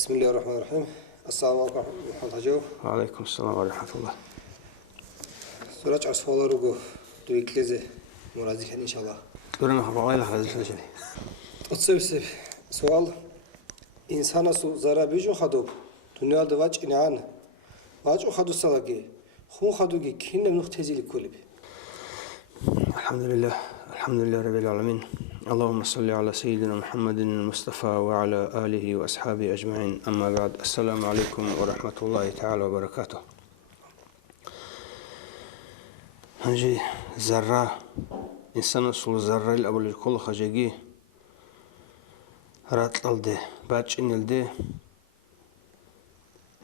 بسم الله الرحمن الرحيم. السلام عليكم ورحمة الله وبركاته. وعليكم السلام ورحمة الله. سورة أسفل رجو دويكليزة مرازيك إن شاء الله. تقولنا خبر الله هذا الشيء. أتصل سؤال إنسان سو زرا بيجو خدوب دنيا دواج إنعان واج خدو سلاجي خون خدوجي كين من نختزي الكلب. الحمد لله رب العالمين. اللهم صل على سيدنا محمد المصطفى وعلى آله وأصحابه أجمعين. أما بعد، السلام عليكم ورحمة الله تعالى وبركاته. هنجي ذرة إنسان سو ذرة الأول الكل خجيجي راتل ده باچ إن ده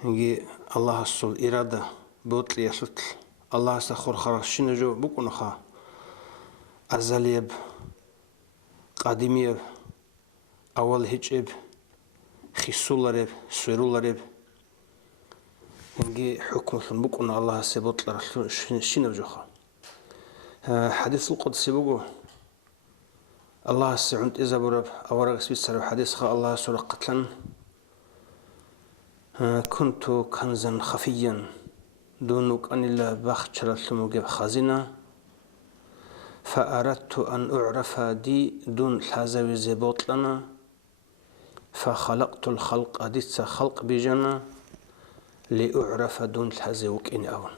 هنجي الله سو إرادة بوتل يسوت الله سخر خرشين جو بكون خا أزليب قديميب أول هجب خيسولارب سيرولارب هنجي حكم بكون الله سبوتل شين بجوخا حديث القدس بقول الله سعند إذا برب أورق سبيسر حديث خا الله سورة قتلا كنت كنزا خفيا دونك أن الله بخشر المجيب خزينة فأردت أن أعرف دي دون الحزاوي زبوط لنا فخلقت الخلق أديت خلق بجنا لأعرف دون الحزاوك إن أون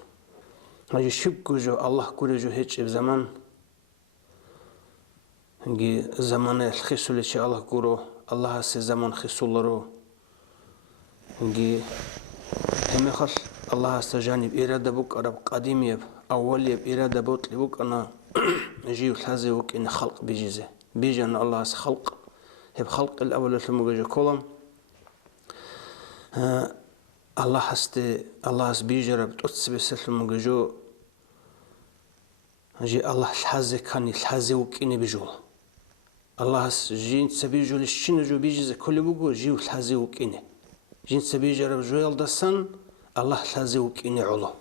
هاي شبكو جو الله كوري جو هيك بزمان هنجي زمان الخسول شيء الله كورو الله سي زمان خسول رو هنجي هم خل الله استجانب إرادة بوك أرب قديم يب أول يب إرادة بوت لبوك أنا جيو الحزي وك إن خلق بيجيزه بيجان الله خلق هب خلق الأول الموجة كلام الله الله بيجرب تقص الموجة جي الله الحزي كان الحزي وك إن بيجول الله جين سبيجول الشين جو بيجيزه كل بوجو جيو الحزي وك إن جين سبيجرب جويل دسن الله الحزي وك إن علا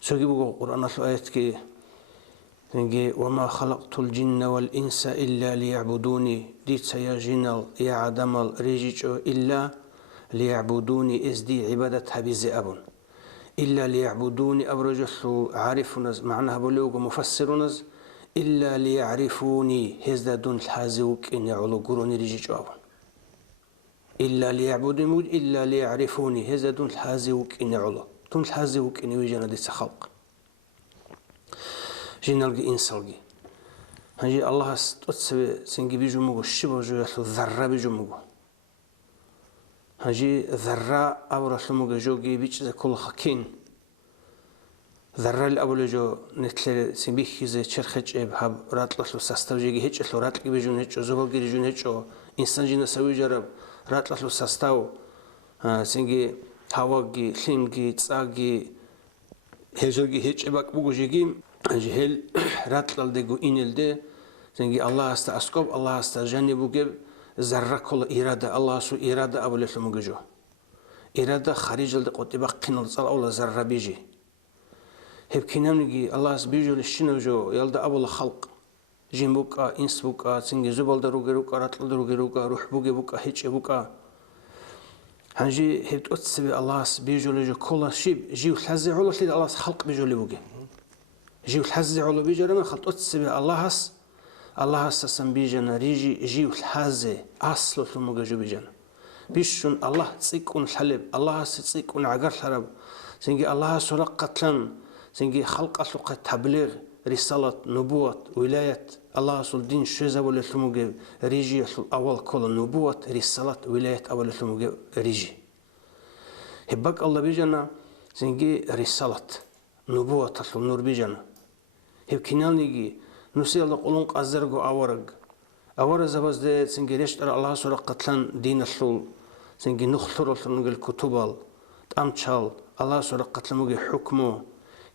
شو يقول القرآن الآيات كي وما خلقت الجن والإنس إلا ليعبدوني ديت يا جنال يا عدمال ريجيجو إلا ليعبدوني إزدي عبادتها بزئبون إلا ليعبدوني أبرجسو عارفونز معناها بلوغ مفسرونز إلا ليعرفوني هزدا دون الحازوك إن يعلو قروني ريجيجو أبون إلا ليعبدوني إلا ليعرفوني هزدا دون الحازوك إن يعلو دون الحازوك إن يوجنا ديت خلق جينالجي إنسالجي هنجي الله استوتسبي سنجي بيجو مغو شبه جو يخلو ذرة بيجو مغو هنجي ذرة أورا مغو جوجي بيجز كل خكين ذرة الأول جو نتلي سنبيخي زي تشرخج إبهاب راتلو ساستاو جيجي هيج أخلو راتلي بيجون هيج زوبال جي جون هيج إنسان جينا سوي جرب راتلو ساستاو سنجي هواجي خيمجي تساجي هيجوجي هيج إباك بوجو جيجي جهل راتل دعو إنيلده زنجي الله استأسكوب الله استجاني بوجب ذرة كل إرادة الله سو إرادة أول الموجو إرادة خارج الدقوت بقين الصلاة أول ذرة بيجي هب كنام نجي الله سبيجو للشنو جو يلدا أول خلق جيم بوكا إنس بوكا زنجي زبال دروجروكا راتل دروجروكا روح بوجي بوكا هيج بوكا هنجي هب تقصي الله سبيجو لجو كل شيء جيو حزة على شيء الله خلق بيجو لبوجي جيو الحزة على بيجرا ما خلط أتسبي الله سسم بيجنا ريجي جيو الحزة أصل الموجة جو بيجنا بيشون الله تسيكون الحلب الله تسيكون عقر الحرب سنجي الله سرق قتلن سنجي خلق أسلق تبليغ رسالة نبوة ولاية الله سل دين شيزا ولا الموجة ريجي أول كل نبوة رسالة ولاية أول الموجة ريجي هبك الله بيجنا سنجي رسالة نبوة تصل نور بيجنا هب كنال نيجي نسي الله قلون قزرجو أورج زبز ده سنجريش ترى الله سورة قتلان دين السول سنجي نخطر نقول كتبال أمشال الله سورة قتلان مجي حكمه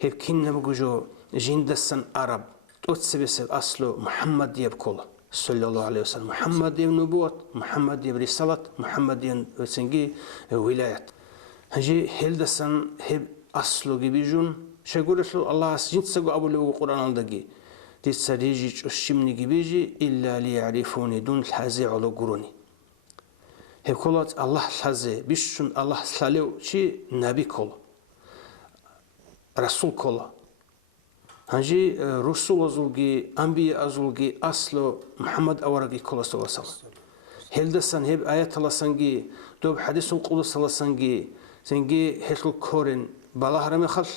هب كنا مجو جندسن عرب تؤسس أصله محمد يبكله صلى الله عليه وسلم محمد يب نبوة محمد يب رسالة محمد يب سنجي ولاية هجي هلدسن هب أصله جبيجون شغول الله جنسه أبو له القرآن الدقي تسريجي الشمني جبيجي إلا ليعرفوني دون الحزي على قروني هكولات الله حزه بيشون الله سلالو شي نبي كول رسول كول هنجي رسول أزولجي أنبياء أزولجي أصله محمد أورجي كول صلى الله عليه وسلم هلدسن هب آيات الله سنجي دوب حديث القدس الله سنجي سنجي هتل كورن بالله رمي خل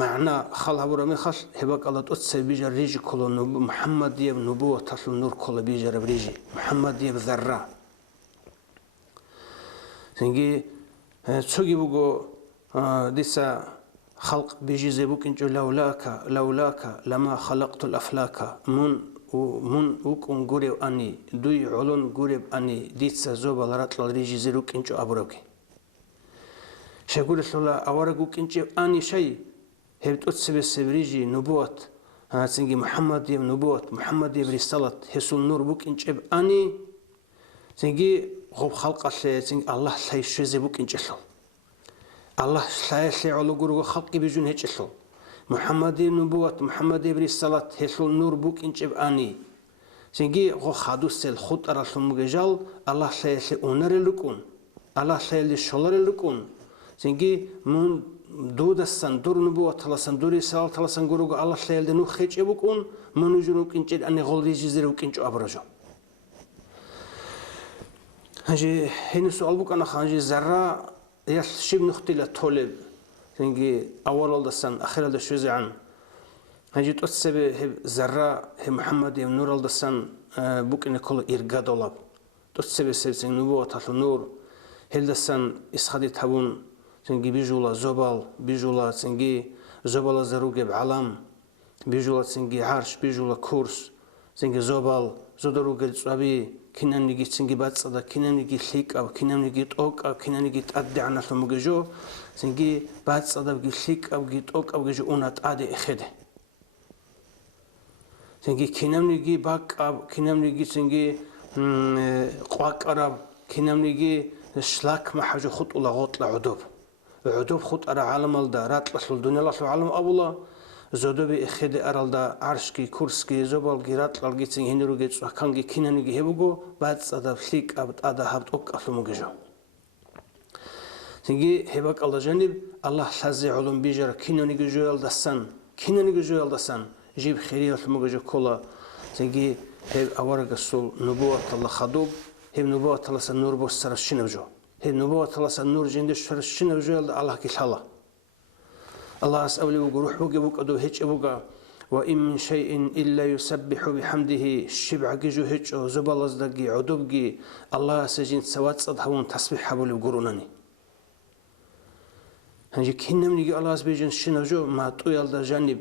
معنى خل هبور رمي خل هبك الله تقصي بيجر ريجي كول محمد يب نبوة تطل نور كول بيجر بريجي محمد يب ذرة سنجي تسوقي بقو ديسا خلق بيجي زبوك انجو لولاك لما خلقت الأفلاك من وكون غوريب أني دوي علون غوريب أني ديتسا زوبا لرات لريجي زيروك انجو أبروكي شاقول الله أورقوك انجو أني شيء هبت أتسبي سبريجي نبوت سنجي محمد يب نبوت محمد يب رسالة هسول نور بوك انجو أني سنجي غوب خلق الله ساي شوزي بوك انجو الله ساي علو غورو خلق بيجون هيجلو محمد نبوة محمد برسالة هسول نور بوك انجب أني سنجي غو خادو سيل خود أرسل مجال الله ساي أونر لكون الله ساي شولر لكون سنجي من دود السن دور نبوة تلاسن دور رسالة تلاسن غورو الله ساي دنو خيج بكون منو جنوك انجد أني غولي جزيروك انجو أبرجو هنجي هنا سؤال بك أنا خانجي زرا يشيب نختلة طالب سنجي أول الدسان آخر الدشوزي عن هنجي تقصي هب زرا هب محمد يم نور الدسان بوك إن كل إرجع دولاب تقصي بسبب نبوة تطل نور هل دسان إسخادي تبون سنجي بيجولا زبال بيجولا سنجي زبال زروج بعلم بيجولا سنجي عرش بيجولا كورس سنجي زبال زدروج الصبي كنا نيجي سنجي باتصدا كنا نيجي خيك أو كنا نيجي توك أو كنا نيجي تأدي عنا ثمججو سنجي باتصدا بيجي خيك أو بيجي توك أو بيجي أونا تأدي إخده سنجي كنا نيجي باك أو كنا نيجي سنجي قواك أراب كنا نيجي شلاك ما حاجة خط ولا غط لعدوب عدوب خط أرى عالم الدارات لصل الدنيا لصل عالم أبولا زودوبي إخدي أرالدا عرشكي كورسكي زوبال جيرات لالجيتين هنرو جيت سكانجي كيناني جهبوجو بعد صدا فليك أبد أدا هبت أوك أفلمو جيجو تيجي هبك الله جانب الله حزي علوم بيجر كيناني جيجو يالدسان جيب خيري أفلمو جيجو كولا تيجي هب أورق السول نبوة الله خدوب هب نبوة الله سنور بوس سرشينبجو هب نبوة الله سنور جندش سرشينبجو يالد الله كيشالا الله أسأله وجروح وجبوك أدو هيج أبوجا وإن من شيء إلا يسبح بحمده الشبع جيجو هيج أو زبال أصدقي عدوبجي الله سجين سوات صدهون تسبح حبول وجرونني هنجي كنا من يجي الله سبيجن شنوجو ما طويل دا جانب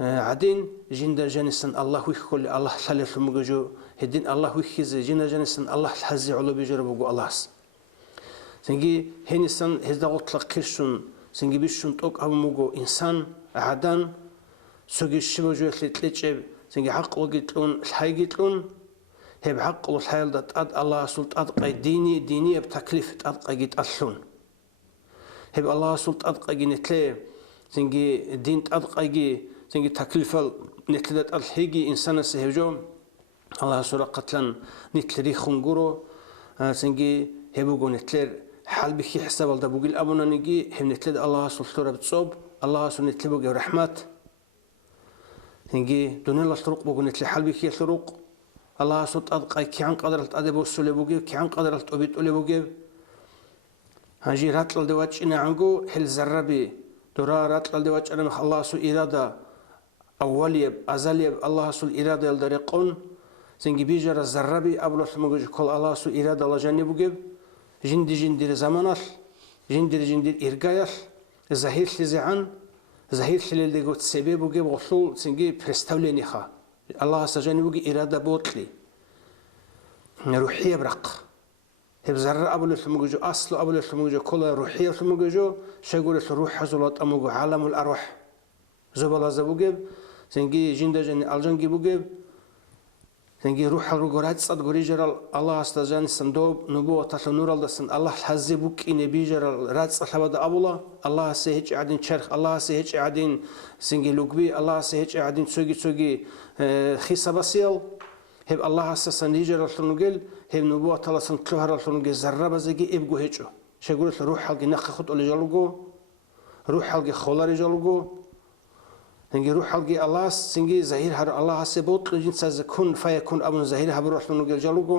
عدين جين دا جانسن الله ويخول الله ثالث مجو هدين الله ويخز جين جانسن الله حزي علو بيجر بوجو الله سنجي هنسن هذا غطلق كيشون سنجي بيشون توك أبو مجو إنسان عدان سوق الشبه جوه تلتشب سنجي حق وقتلون الحي قتلون هي بحق والحيل ده تأد الله سلط أدقى ديني بتكليف أدقى جيت أصلون هي الله سلط أدقى جي نتلي سنجي الدين أدقى جي سنجي تكليف نتلي الحيجي إنسان سهجو الله سورة قتلن نتلي خنجرو سنجي هي بقول نتلي حال بخي حساب الله بقول أبونا نجي هم نتلي الله سلطة بتصوب الله سل نتلي بقول رحمة هنجي دون الله طرق بقول نتلي حال بخي طرق الله سلط أدقى كي عن قدرت أدب وسولي بقول كي عن قدرت أبيت أولي بقول هنجي راتل الدواج إن عنجو هل زربي دورا راتل الدواج أنا مخ الله سو إرادة أوليب أزليب الله سو إرادة الدريقون سنجي بيجر الزربي أبلغ مجوج كل الله سو إرادة الله جاني بقول جندي زمانال جندي إرجايال زهير لزعان زهير اللي قلت سبب وجب غسول سنجي برستولي خا الله سجاني وجي إرادة بوتلي روحية برق هب زر أبو الموجو أصل أبو الموجو كل روحية الموجو شجرة الروح حزلات أموجو عالم الأرواح زبالة زبوجب سنجي جن الجنجي بوجب سنجي روح الرجورات صد جرال الله استجان صندوق نبوة تطل نور الدسن الله حزبوك إن بيجرال رات صحبة أبولا الله سهج عدين شرخ الله سهج عدين سنجي لقبي الله سهج عدين سوجي خيسة بسيل هب الله أساسا نيجر الخنوجل هب نبوة الله سنتلوها الخنوجل زربا زجي إبجو هيجو شقول روح حلقي نخ خط اللي جالوجو روح حلقي خولاري جالوجو نجي روح حلقي الله سنجي زهير هر الله سبوت لجين ساز كن فيكون أبن زهير هبروح الخنوجل جالوجو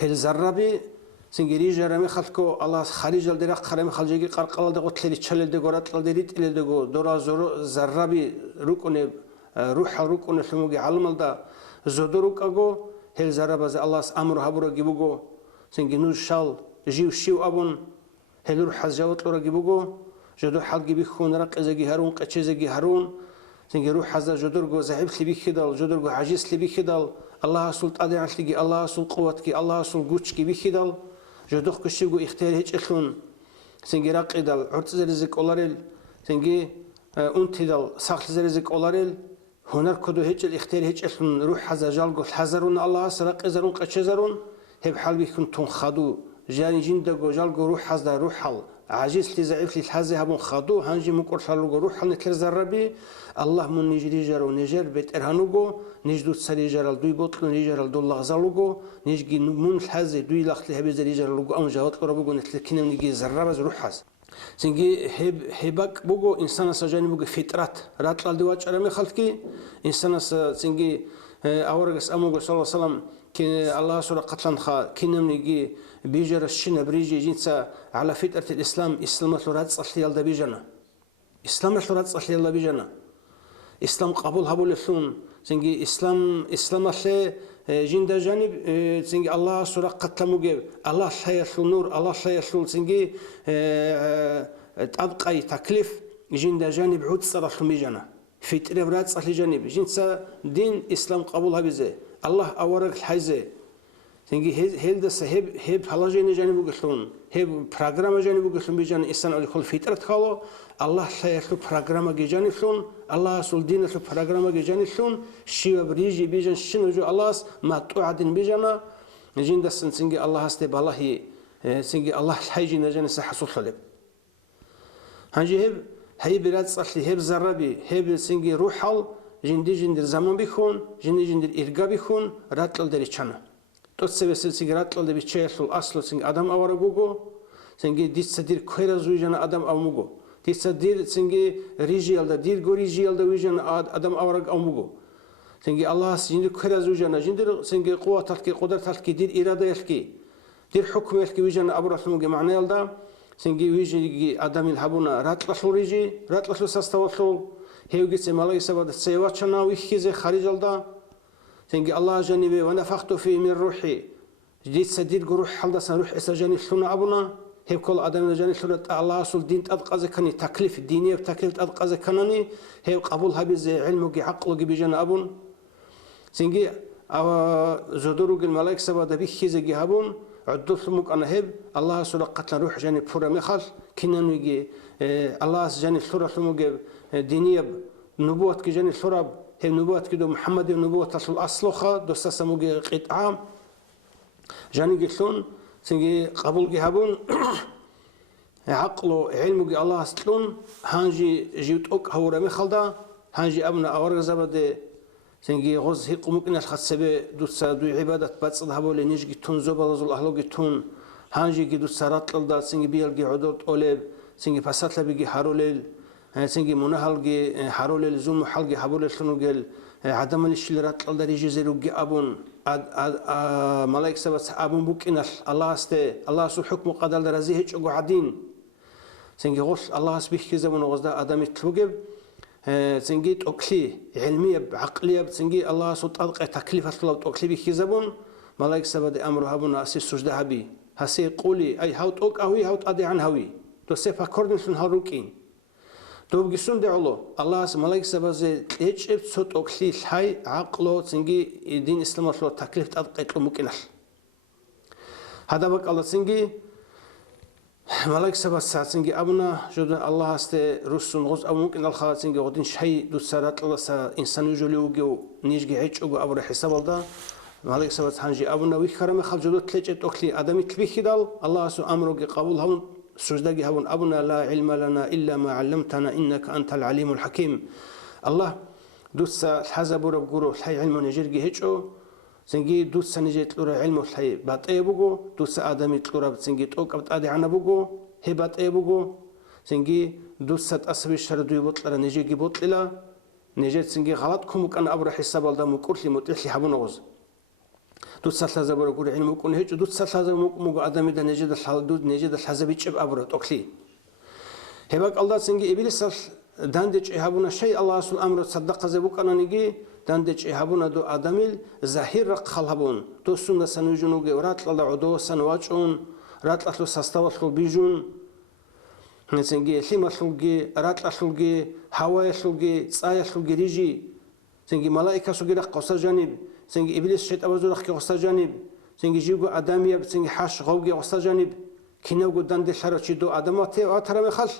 هل زربي سنجري جرامي خلكو الله خارج الدرق خرامي خلجي قرقل دغو تلي تشل دغو راتل ديريت ال دغو دورا زورو زربي ركن روح ركن سموغي علم دا زودروك اغو هل زربا الله امر هبرو جيبوغو سنجي نور شال جيو شيو ابون هل روح جاوت لورا جيبوغو جدو حلقي بيخون رق زغي هارون قچزغي هارون سنجي روح حزا جدرغو زعيب لي بيخدال جدرغو عجيز لي بيخدال الله سلط ادي عشلي الله سل قوتك الله سل غوچكي بيخدال جدوخ كشيغو اختيار هيج اخلون سنجي راقيدال عرت زرزك اولارل سنجي انتدال ساخت زرزك اولارل هنر كدو هيج الاختيار هيج اخلون روح حزا جالغو حزرون الله سرق زرون قچزرون هب حال بيكون تون خدو جاني جندغو جالغو روح حزا روح حل عاجز لي ضعيف لي الحازي هبون خدو هانجي مقر شالغو روح حل نتر زربي الله من نيجري جرو نيجر بيت ارهانوغو نيجدو تسري جرال دوي بوتلو نيجرال دو لغزالوغو نيجي من الحازي دوي لاخت لي هبي زري جرالوغو ام جاوت لربوغو نتلكينم نيجي زرباز روح حاز سنجي هبك بوغو انسان سجاني بوغو فطرات راتلال دواچ رمي خلقي انسان سنجي اورغس اموغو صلى الله عليه وسلم كي الله سورة قتلان خا كينم نيجي بيجر الشنا بريجي جنسا على فطرة الإسلام إسلام ثلاث صلي الله بيجنا إسلام ثلاث صلي الله بيجنا إسلام قبول هبول الثون سنجي إسلام الله جند جانب سنجي الله سورة قتل مجيب الله شايل نور الله شايل سنجي أبقى تكليف جند جانب عود صرف بيجنا فطرة ثلاث صلي جانب جنسا دين إسلام قبول هبزه الله أورق الحيزة سنجي هيلدس هب حلاجين جانب وقلون هب برنامج جانب وقلون بيجان إنسان على كل فطرة خالو الله شايف برنامج جانب لون الله سول دين له برنامج جانب لون شيء بريجي بيجان شنو جو الله ما توعدين بيجانا جين دس سنجي الله هست بالله سنجي الله الحيجين جانب سحصل خلب هنجي هب هي بلاد صلي هب زربي هب سنجي روحال جندر زمان بيخون جندر إرجع بيخون راتل دري چنا توت سبسل سيجرات لده بيشيل الأصل سنج آدم أورجوجو سنجي ديت سدير كهرة زوجنا آدم أموجو ديت سدير سنجي ريجيال ده دير غوريجيال ده ويجنا آدم أورج أموجو سنجي الله سنجي كهرة زوجنا جندر سنجي قوة تلقي قدرة تلقي دير إرادة يلقي دير حكم يلقي ويجنا أبو رسول مجمع معناه ده سنجي ويجي آدم الحبونا راتلشوا ريجي راتلشوا سستوصلوا هيوجي سمالي سبب سيواتشنا ويخيزه خارج الدا سنجي الله جانبي ونفخت فيه من روحي جديد سديد روح حلدا سنروح إسجاني ثلنا أبونا هيب كل آدم جاني ثلنا الله أصل دين أدقى زكني تكليف الدينية وتكليف أدقى زكنني هيب قبول هبز علمه عقله بيجان أبون سنجي زدروج الملائكة سبب بيخيزه جهابون عدوث مك أنا هب الله أصل قتل روح جاني بفورا مخال كنا نيجي الله جاني ثلنا ثموج دينية نبوة كجاني ثراب هي نبوة كده محمد نبوة الأصلخة دوستا سموجي قطعة جاني قلون سنجي قبول جهابون عقله علمه الله أصلون هانجي جيوت أوك هورا مخلدا هانجي أبنا أورج زبدة سنجي غز هيق ممكن الخسبة دوستا دو عبادة بس ذهبوا لنيجي تون زبالة زل أهلوجي تون هانجي جدو سرات للدا سنجي بيلجي عدود أولب سنجي فسات لبيجي هاروليل سنجي منهالجي هاروليل زوم حلجي هبوليل شنوجل عدم الشلرات الله يجزيروجي أبون ملاك سبت أبون بوكينال الله الله سو حكم قدر درزيه جو عدين سنجي غش الله سبيح كذا من غزدا آدم يتلوجب سنجي أكلي علمية بعقلية سنجي الله سو تطلق تكليف الله أكلي بكذبون ملاك سبت أمره أبون أسيس سجده هبي هسي قولي أي هاوت أوك أوي هاوت أدي عن هوي تسيف كوردن شن هاروكين توب جسون دعوه الله ملاك سبز إيش صوت أكلي الحي عقله سنجي دين إسلام الله تكليف تطلق ممكنه هذا بق الله سنجي ملاك سبز سنجي أبنا جود الله است رسون غز أو ممكن الخال سنجي غدين شيء دوسرات الله س إنسان يجوليوجو نيجي هيج أو أبو حساب الله ملاك سبز هنجي أبنا ويخرم خال جود تلج أكلي آدمي تبيخدال الله سو أمره قبول هم سجدة هون أبنا لا علم لنا إلا ما علمتنا إنك أنت العليم الحكيم الله دوسا الحزبور بقولوا الحي علم نجرجي هيجو سنجي دوسا نجي تلورا علم الحي باتأي بقو دوسا آدمي تلورا سنجي توك أبت آدي عنا بقو هي باتأي بقو سنجي دوسا تأسبي الشردو يبطل نجي بطللا نجي سنجي غلطكم وكان أبرا حساب الله مكورلي متلحي حبونا غز دوسا الحزبور بقولوا علم وكون هيجو دوسا الحزبور مقو آدمي دا نجي الحزبي تشب أبرا توكلي هباك الله سنجي إبليس داندج إهابونا شيء الله سبحانه أمر صدق زبوك أنا نيجي داندج إهابونا دو آدميل زاهر خلهبون دو سنة سنوجنوجي ورات الله عدو سنواجون رات الله سستوى بيجون سنجي حلم خلقي رات خلقي هواء خلقي صايا خلقي ريجي سنجي ملائكة سجل قصة جانب سنجي إبليس شيء أبزور خي قصة جانب سنجي جيجو آدمية سنجي حاش غوجي قصة جانب كناو داندج حرشي دو آدمات واترى مخل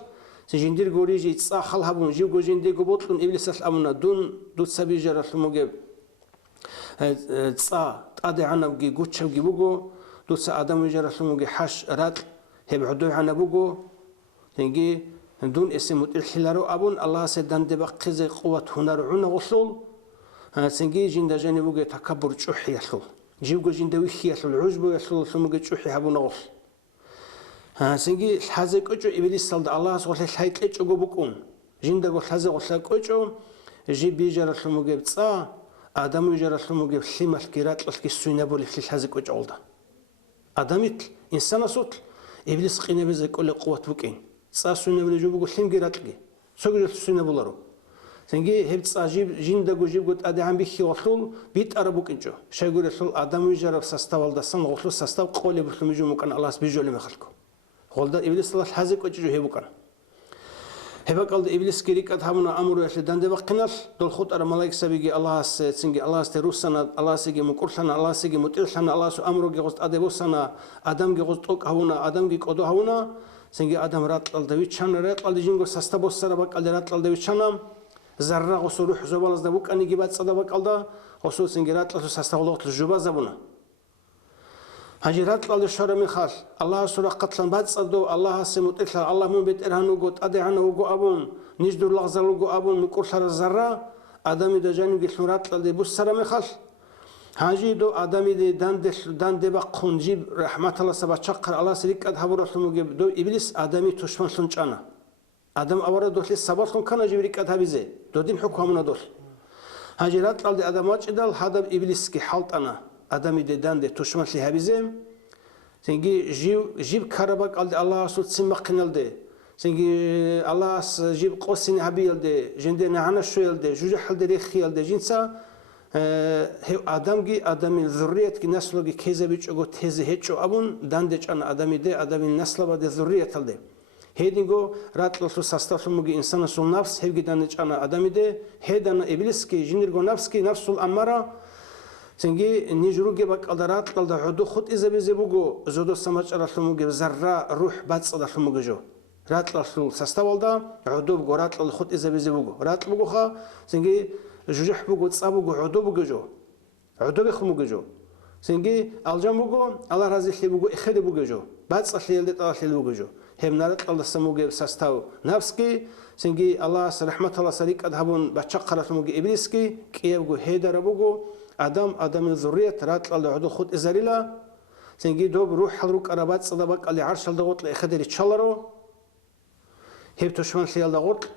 سجندير غوريجي تصاخل هبون جيو غوجندي غبوطلون إبليس الأمنا دون سبيجر الموجب تصا تقضي عنا بجي غوتشا بجي بوجو دوسا آدم يجر الموجب حش رات هب عدو عنا بوجو تنجي دون اسم الحلارو أبون الله سدان دبقز قوة هنر عنا غصول سنجي جند جاني بوجي تكبر شوحي يخل جيو غوجند ويخي يخل العجب يخل الموجب شوحي هبون غصل سنجي الحزق أجو إبليس صلد الله سوى الحيط أجو بكون جند قول الحزق وساق أجو جي بيجر الموجب تصا آدم يجر الموجب حمل كيرات لك السنة بولي في الحزق أجو عالده آدميت إنسان صوت إبليس قينا بزك كل قوة بكين تصا السنة بولي جو بقول حم كيرات لك سوى السنة بولارو سنجي هبت تصا جند قول جيب قلت آدم بيخي وصل بيت أربوك إنجو شاي قول الحل آدم يجر سستوى الدسان وصل سستوى قولي بخلمجو مكان الله سبيجو لما خلقه قلدا إبليس الله حزق وجهه هيبوكان هيبك قلدا إبليس كريك أتهمنا أمره يحل دان دبق قنال دول خط أر ملاك سبيجي الله سنجي الله استروسنا الله سيجي مكرسنا الله سيجي متلسنا الله سو أمره جوست أدبوسنا آدم جوست أوك هونا آدم جي قدو هونا سنجي آدم رات الدويت شان رات الدجينجو سستبوس سربك رات الدويت شانم زرع غسروح زبالز دبوك أني جبات صدبك قلدا غسو سنجي رات سستولوت الجبا زبونا هجرات الله الشر من خال الله سورة قتلا بعد صدوا الله سموت إثر الله من بيت إرهان وجود أدعنا وجو أبون نجدر لغزل وجو أبون نقول شر الزرع آدم دجاني جسورات الله بوس سر من خال هاجي دو آدم دان دبق خنجيب رحمة الله سبع شقر الله سريك أدهبور رسمه دو إبليس آدمي تشمن سنجانا آدم أورد دوت للسبب كان جبريك أدهبيزه دو دين حكمنا دول هجرات الله آدمات إدال هذا إبليس كي حالت أنا آدمی دیدن ده توشمن لی هبیزم، سنگی جیب کارباک آلد الله سوت سیمق کنال ده، سنگی الله جیب قوسین هبیل ده، جنده نعنا شویل ده، جوجه حل ده خیال ده جنسا، آدمی ذریت کی نسلوگی کیزه بیچو تیزه هیچو آبون دندش آن آدمی ده آدمی نسل با ده ذریت هل ده. هیدینگو رات لطفو ساستافل مگی انسان سول نفس هیچ دندش آن آدمی ده، هیدان إبلیس کی جنرگو نفس کی نفسول امارا سنجي نيجروجي بق الدرات قلدا عدو خد إذا بيزبوجو زودو سماج رحموجي زرع روح بعد صدق رحموجي جو رات لطفو ساستوالدا عدو بقرات للخد إذا بيزبوجو رات بقوخا سنجي جوجح بقو تصابوجو عدو بقجو عدو بخموجي جو سنجي الجام بقو الله رازي خلي بقو إخدي بقجو بعد صخلي يلدت الله خلي بقجو هم نارت الله سموجي ساستاو نفسكي سنجي الله رحمة الله سريك أذهبون بتشقر رحموجي إبليسكي كي بقو هيدا ربوجو آدم الذرية رات الله عدو خود إزاريلا سنجي دوب روح حلروك أربات صدبك اللي عرش الدغوت لإخدر يتشلرو هيب تشمن خيال الدغوت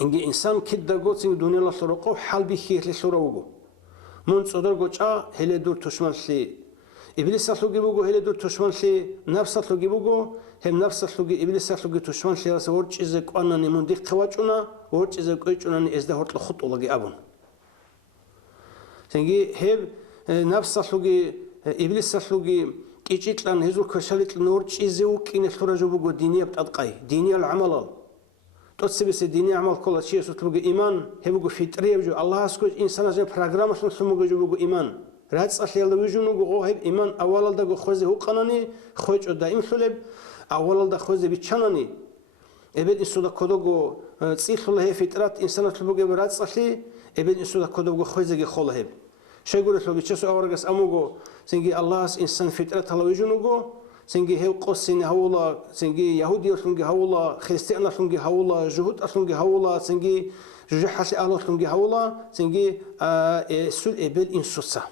إنجي إنسان كد دغوت سنجي دوني الله سرقو حال بيخيه لسروغو من صدر قوشا هلي دور تشمن خي إبليس أسلوغي بوغو هلي دور تشمن خي نفس أسلوغي بوغو هم نفس أسلوغي إبليس أسلوغي تشمن خي لسا ورج إزاك أنني من ديك قواجونا ورج إزاك أيجونا إزده هورت لخط ولغي أبون سنجي هب نفس سلوجي إبليس سلوجي كيجيت لان هزول كشلت النور شيزو كين الخرجوا بقو دينية بتأدقي دينية العمل تسبس الدينية عمل كل شيء سوتبقى إيمان هبقو فطرية بجو الله أسكت إنسان جن برنامج سلسمو جو بقو إيمان رات أصلي الله ويجونو جو هب إيمان أول ده جو خوزه هو قانوني خوج قدام سلب أول ده خوزه بيتشانني إبد إنسان كده جو تصير الله فطرات إنسان تلبقى برات أصلي إبد إنسان كده جو خوزه جو خاله هب شيء يقول لك بيشسو أورجس أموجو سنجي الله إنسان فطرة الله يجونوجو سنجي هيو قصين هولا سنجي يهودي أصلنجي هولا خريستيان أصلنجي هولا جهود أصلنجي هولا سنجي جحش أهل أصلنجي هولا سنجي سول إبل إنسوسا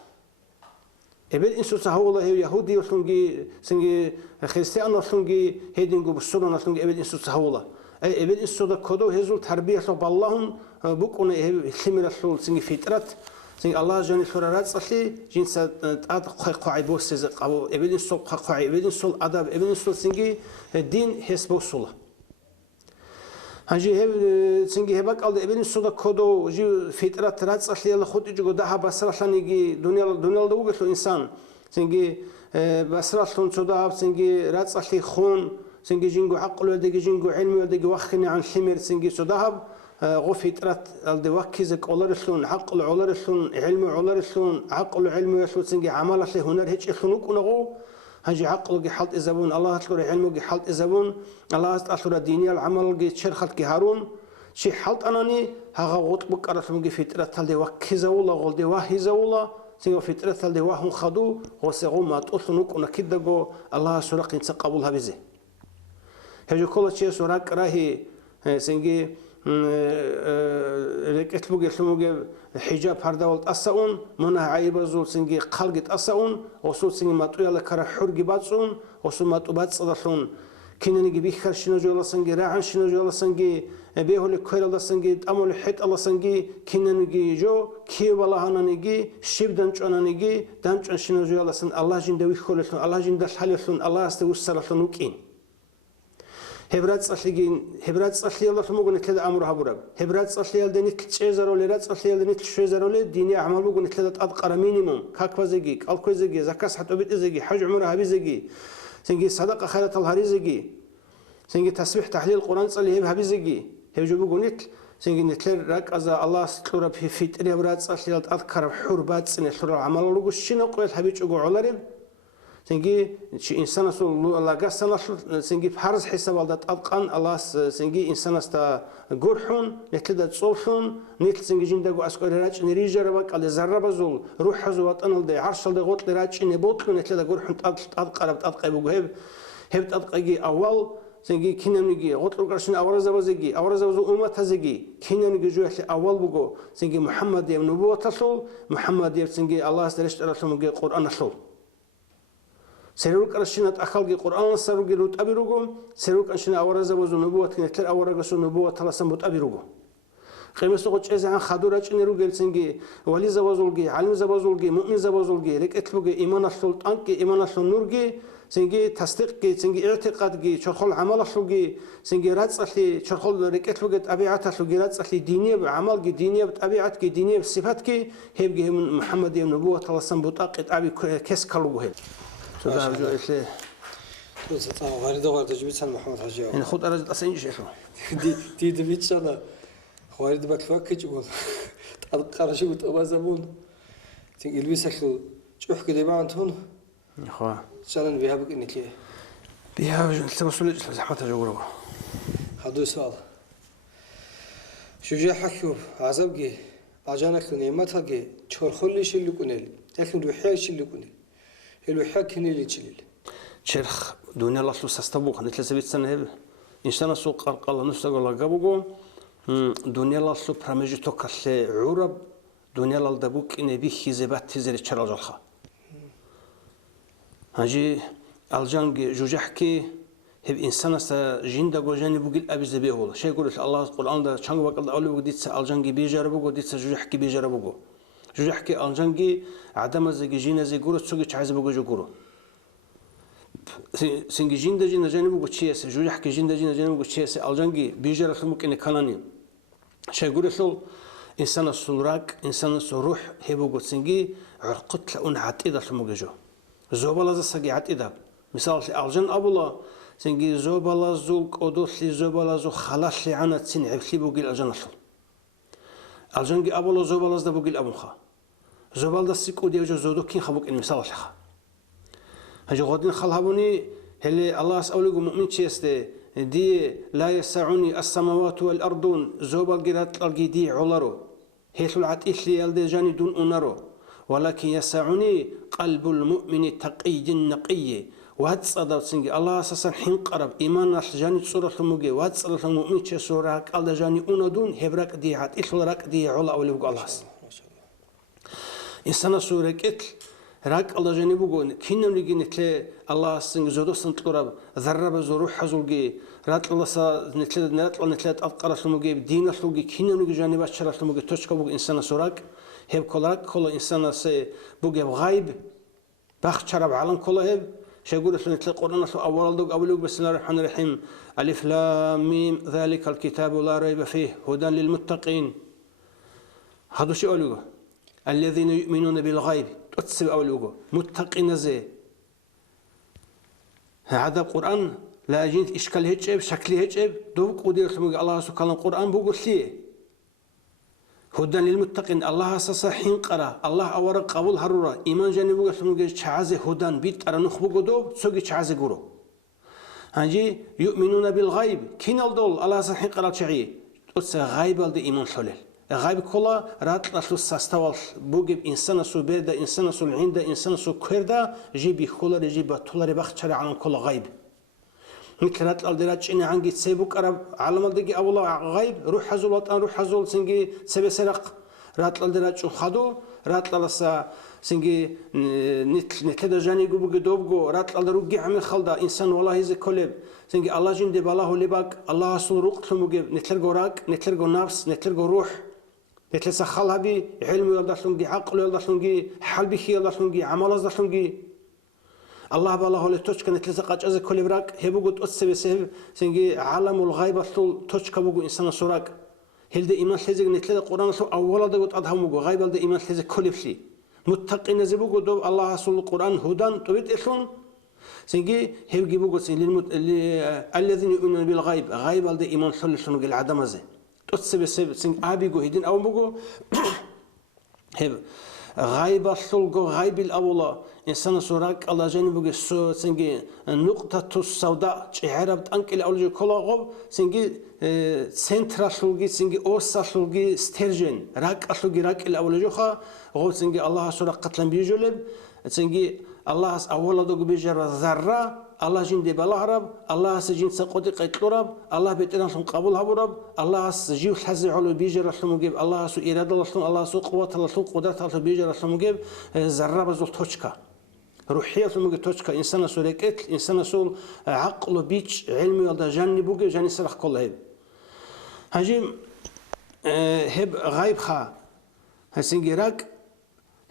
إبل إنسوسا هولا هيو يهودي أصلنجي سنجي خريستيان أصلنجي هيدينجو بالسورة أصلنجي إبل إنسوسا هولا إبل إنسوسا كودو هزول تربية صوب اللهم بكون خمير أصل سنجي فطرة سنگ الله جانی خورات صحی جنس آد قای بوسیز قابو ابدین سول قای ابدین سول آداب ابدین سول سنگی دین حس بوسولا هنجی هب سنگی هبک آل ابدین سول کدو جی فطرت رات صحی الله خودی جو ده بسرشانیگی دنیال دوگه انسان سنگی بسرشون شده سنگی رات صحی خون سنگی جنگو عقل و دیگه جنگو علم و دیگه وقتی عن خمیر سنگی شده غفيترات الدواكيز كولارسون عقل عولارسون علم عولارسون عقل علم يسوع سنجي عمل شيء هنر هيك يخنوك ونغو هجي عقل جي حلت إزبون الله أشكر علمه جي حلت إزبون الله أشكر الدنيا العمل جي شرخت كي هارون شيء حلت أناني هغا غوت بك أرسم جي فيترات الدواكيز ولا غول دواهيز ولا سنجي فيترات الدواهم خدو غسقوا ما تأصلنوك ونكيد جو الله سرق ينسقبلها بزه هجي كل شيء سرق راهي سنجي ركتلوجي سموجي حجاب هرداولت أساون منها عيبة زول سنجي خلقت أساون وصول سنجي ماتويا لكره حرقي باتسون وصول ماتوبات صدرسون كنا نجي بيخر شنو جولا سنجي راعن شنو جولا سنجي بيهو لكويل الله سنجي أمول حيت الله سنجي كنا نجي جو كي والله أنا نجي شيب دنش أنا نجي دنش شنو جولا سن الله جندوي خلصون الله جندش حلصون الله استوى سلسون وكين هبرات صلي الله سموجن كذا أمره برب هبرات صلي الله دنيت شيزر ولا رات صلي الله دنيت شيزر ولا الدنيا عمل بوجن كذا أدقر مينيموم كاكوا زجي ألكوا زجي زكاة حتى بيت زجي حج عمره هبي زجي سنجي صدقة خيرة الهري زجي سنجي تسبيح تحليل القرآن صلي هبي زجي هبي بوجنت سنجي نتلر راك أذا الله ستلور في تري هبرات صلي الله أذكر حربات سنة سلور عمل لوجو شنو قلت هبي تجو علارب سنجي شيء إنسان سول الله قصنا سنجي بحرز حساب الله أبقان الله سنجي إنسان استا جرحون نتلد تصوفون نتل سنجي جندا جو أسكر راج نريجر بق على زرّة بزول روح حزوات أنا لدي عرش لدي غوت لراج نبوتلو نتلد جرحون أبقى بهب أبقى أول سنجي كنا نجي غوت لقرشنا أورز بزجي أورز بزو أمة تزجي كنا نجي جوه أول بقو سنجي محمد يا نبوة تصل محمد يا سنجي الله استرشت رسول مجي قرآن تصل سيروك أرشينات أخلق القرآن سيروك يروت أبيروجو سيروك أرشينا أورزة وزو نبوة كنتر أورجسو نبوة ثلاثة مت أبيروجو قيمة سقط إذا عن خدورة نيروجي سنجي ولي زوازولجي علم زوازولجي مؤمن زوازولجي ركتلوجي إيمان السلطان كي إيمان السنورجي سنجي تصديق كي سنجي اعتقاد كي شرخل عمل السلوجي سنجي رأس أصلي شرخل ركتلوجي طبيعة السلوجي رأس أصلي دينية بعمل كي دينية بطبيعة كي دينية بصفات كي هيبجي من محمد يوم نبوة ثلاثة بطاقة أبي كيس كلوجه سوداء جو إسلام. وارد وارد تجيب سان محمد حجاج. إن خود أراد أسنج شيخه. دي تبيت شنا. وارد بكفاك جوال. أذكر شو تبغى زبون. تيجي لبسك شوف كده ما أنتون. إخوة. شلون بيها بك إنك. بيها تمسؤول زحمة جوره. هذا سؤال. شجاع حكيو عزبجي عجانك نعمتها جي شرخلي شيء اللي كنيل. لكن روحي شيء اللي كنيل. الوحيد كني اللي تشيل. شرخ دنيا الله سلوس استبوق نتلا سبيت سنة هب. إنسان سوق قال نفسه قال جابوجو دنيا الله سلوب برامج توكل عرب دنيا الله دبوك إن بيه زبات تزري تشرج الخا. هجي الجانج جوجحكي هب إنسان است جندا جوجاني بقول أبي زبيه ولا شيء يقول الله القرآن ده شنو وقال أولي وديت الجانج بيجربوجو ديت جوجحكي بيجربوجو. جوجحكي الجانجي عدم زي جينا زي جورو تسوق تعز بوجو جورو سنجي جينا جينا جانبو بتشيس جوجحكي جينا جينا جانبو بتشيس الجانجي بيجر خمك إن كلاني شيء يقول شو إنسان السلراك إنسان الروح هيبوجو سنجي عرقت لأن عتيدة سموجو زوبلا زسجي عتيدة مثال الجان أبولا سنجي زوبلا زوج أدوسي زوبلا زو خلاص لعنة سن عبسي بوجي الجان شو الجانجي أبولا زوبلا زد بوجي الأبوخا زوبال دستيك ودي وجه زودو كين خبوك إن مثال شخا هجو غادين خلهبوني هلي الله أسألكم مؤمن شيسته دي لا يسعني السماوات والأرضون زوبال جرات الجدي علرو هيث العتيش لي يلدي جاني دون أنرو ولكن يسعني قلب المؤمن التقي النقي واتصدا سنجي الله أساسا حين قرب إيمان جاني صورة الموجي واتصدا المؤمن صورة قال جاني أندون هبرك دي عاد إيش ولا رك دي علا أولي بقول الله ما شاء الله إنسان صورة كتل راك الله جاني بقول كنا نيجي نتلا الله سنج زودو سنتقرب ذرب زروح حزولجي رات الله سا نتلا أذكر الموجي دين الموجي كنا نيجي جاني بشر الموجي تشكو بقول إنسان صورك هب كل إنسان سي بقول غايب بخشر بعالم كله هب شيقول في القرآن أول بسم الله الرحمن الرحيم ألف لام ميم ذلك الكتاب لا ريب فيه هدى للمتقين هذا شيء أولوه الذين يؤمنون بالغيب تتسب أولوه متقين زي هذا القرآن لا جنت إشكال هجب شكل هجب دوك ودير الله سبحانه القرآن بقول ليه هدى للمتقين الله أساسا حين قرأ الله أورق قبول هرورا إيمان جانبوغ سموغي چعازي هدان بيت أرى نخبوغ دو سوغي چعازي قرو هنجي يؤمنون بالغيب كين الدول الله أساسا حين قرأ چعي تقصي غيب الدي إيمان حلل غيب كلا رات رسول ساستوال بوغب إنسان سو بيردا إنسان سو العين دا إنسان سو كيردا جيبي خولر جيبا طولر بخت شرع عالم كلا غيب مثل رات الدرات إني عنجي تسيبوك أرب عالم الدقي أولا غيب روح حزول وطن روح حزول سنجي سبي سرق رات الدرات شو خدو رات لسا سنجي نتلدا جاني جو بجدوبجو رات الدروجي عمل خلدا إنسان والله هذا كلب سنجي الله جند بالله لباك الله أصل رقت مجيب نتلقى راك نتلقى نفس نتلقى روح نتلسا خلها بي علم يلدسونجي عقل يلدسونجي حل بخي يلدسونجي عمل يلدسونجي الله بالله لتوشك نتلسا قاج أز كل براك هبوجت أتسبي سب سنجي عالم الغيب أصل توشك بوجو إنسان سراك هل ده إيمان حزق نتلسا القرآن سو أولا ده قط أدهم بوجو غيب ده إيمان حزق كل بشي متقين زبوجو دو الله أصل القرآن هدان تويت إثون سنجي هبجي بوجو سن الذين يؤمنون بالغيب غيب ده إيمان حل شنو قل عدم زي تتسبي سب سنج أبي جو هدين أو بوجو هب غيب الثلج غيب الأولى إنسان سراك الله جانبه سو سنجي نقطة السوداء شعرة بتأنكل أولج كلا غب سنجي سنترا ثلجي سنجي أوسا ثلجي ستيرجن راك ثلجي راك الأولج خا غب سنجي الله سراك قتلا بيجلب سنجي الله أولا دوج بيجر ذرة الله جند بالهرب الله سجين سقطي قتلرب الله بيتنا ثم قبول هبرب الله سجيو حزي على بيجر ثم جيب الله سو إرادة الله سو قوة الله سو قدرة الله بيجر ثم جيب ذرة بزول توشكا روحية ثم جيب توشكا إنسان سو ركت إنسان سو عقل بيج علمي ولا جاني بوجي جاني سرح كل هب هجيم هب غايب خا هسنجراك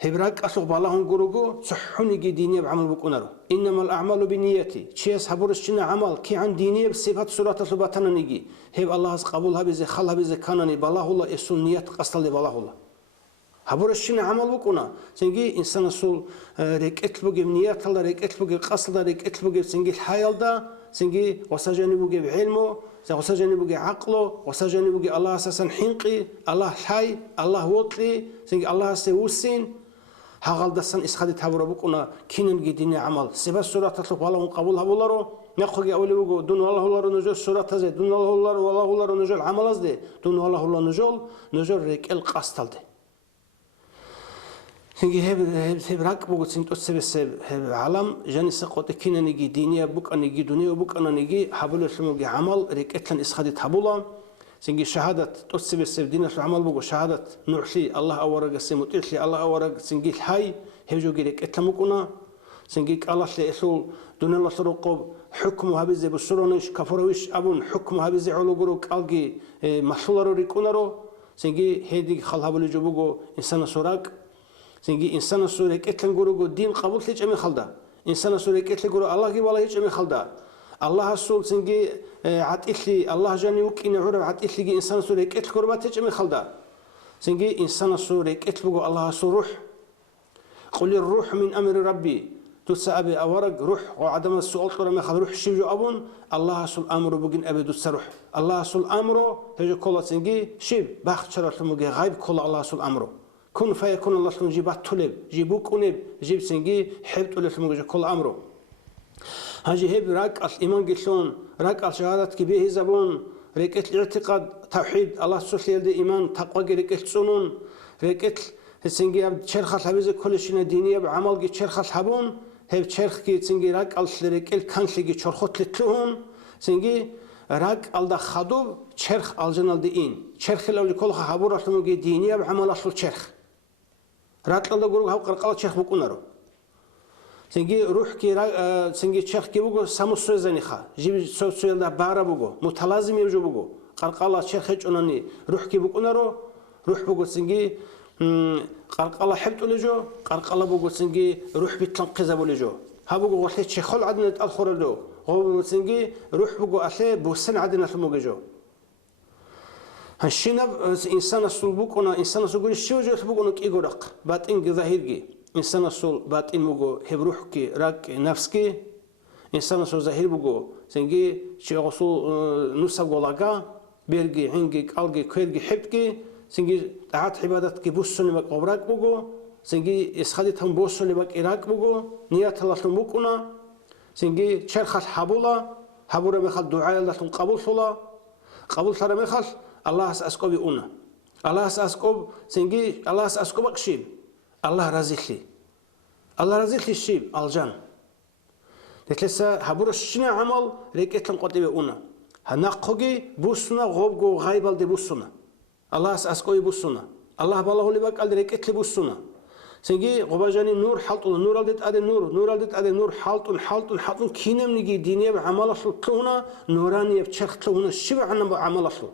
هبراك أسوق بالله جروجو صحوني دينية بعمل بكونارو إنما الأعمال بنيتي شيء حبورش شنا عمل كي عن دينية بصفات سورة سباتنا نيجي هب الله قبولها بزي خلها بزي كانني بالله الله السنيات قصد بالله الله حبورش شنا عمل بكونا سنجي إنسان سول ركعت بوجي نيات الله ركعت بوجي قصد ركعت بوجي سنجي الحياة دا سنجي وسجني بوجي بعلمه وسجني بوجي عقله وسجني بوجي الله أساسا حنقي الله حي الله وطلي سنجي الله سوسين هاغال دسان إسخادي تابورا بكونا كينن جديني عمل سبب سورة تطلق والله قبولها بولارو نخوغي أولي بوغو دون والله الله نجول سورة تزي دون والله الله نجول عمل أزدي دون والله الله نجول ريك القاستل دي سنجي هب راك بوغو سنتو سبب عالم جاني سقوط كينن جديني بوك أني جدوني وبوك أنا نجي حبولو سموغي عمل ريك إتلن إسخادي تابولا سنجي شهادة تسبب السبدين في عمل بقول شهادة نوحلي الله أورق سموتيلي الله أورق سنجي الحي هيجو جريك إتلمكونا سنجي الله لإثول دون الله سرقب حكمه هبزي بسرونش كفرويش أبون حكمه هبزي علو جروك ألقي محصولارو ريكونارو سنجي هيدي خلها بلجو بقول إنسان سراك سنجي إنسان سورك إتلن جروجو دين قبول تيج أمي خلدا إنسان سورك إتلن جرو الله جي والله هيج أمي خلدا الله السول سنجي عتيلي الله جاني وكين عرب عتيلي إنسان سورك إتل كرباتج أمي خلدا سنجي إنسان سورك إتل بقول الله سروح قل الروح من أمر ربي تسأبي أورق روح وعدم السؤال قرر ما خذ روح شيء أبون الله سول أمره بقين أبي تسروح الله سول أمره هجو كل سنجي شيء باخ شرط مجي غيب كل الله سول أمره كن فيكون الله سول جيبات طلب جيبوك ونب جيب سنجي حبت ولا سمجي كل أمره هاجي هب راك الإيمان قلون راك الشهادة كبيه زبون ركت الاعتقاد توحيد الله سوسيال دي إيمان تقوى ركت سنون ركت السنجي شرخة حبيز كل شيء دينية بعمل جي شرخة حبون هب چرخ کی سنگی راک الشلر کل کانشگی چرخوت لتلون سنگی راك alda خدوب چرخ الجنال دين چرخ لو كل خبر رسمو دينيه بعمل اصل چرخ رات alda گرو هاو قرقال چرخ بكونرو سنگي روح كي سنگي چرخ كي بوگو ساموسو زنيخا جيب سوسيال دا بارا بوگو متلازم يوجو بوگو قرقال چرخ چوناني روح كي بكونرو روح بوگو سنگي قرقال حبت ولجو قرقال بوگو سنگي روح بتنقذ ولجو ها بوگو وحي چخل عدن الخور له هو سنجي روح بقو أشياء بوسن عدنا في الموجو هالشيء إنسان الصل بقونا إنسان الصل يقول شو جو بقونا كي يقولك باتين ظاهرجي إنسان الصل باتين بقو هبروح كي راك نفسكي إنسان الصل ظاهر بقو سنجي شيء غصول نصب ولاقا بيرجي عنجي كالجي كيرجي حبكي سنجي عاد عبادتك بوسن بق أبراك بقو سنجي إسخادتهم بوسن بق إراك بقو نيات الله بقونا سنجي شرخت حبولا مخال دعاء الله قبول صلا قبول صار مخال الله أسكوب يونا الله أسكوب سنجي الله أسكوب أكشيب الله رزقلي الشيب الجان لسه حبور الشنا عمل ريكتهم قطيب يونا هنقوجي بوسنا غوبجو غايبال دي بوسنا الله أسكوب بوسنا الله بالله اللي بق على ريكتلي بوسنا سنجي غباجاني نور حلط نور الدت أدي نور الدت أدي نور حلط كينم نجي دينية بعمل أصل تلونا نورانية بشرخ تلونا الشبع عنا بعمل أصل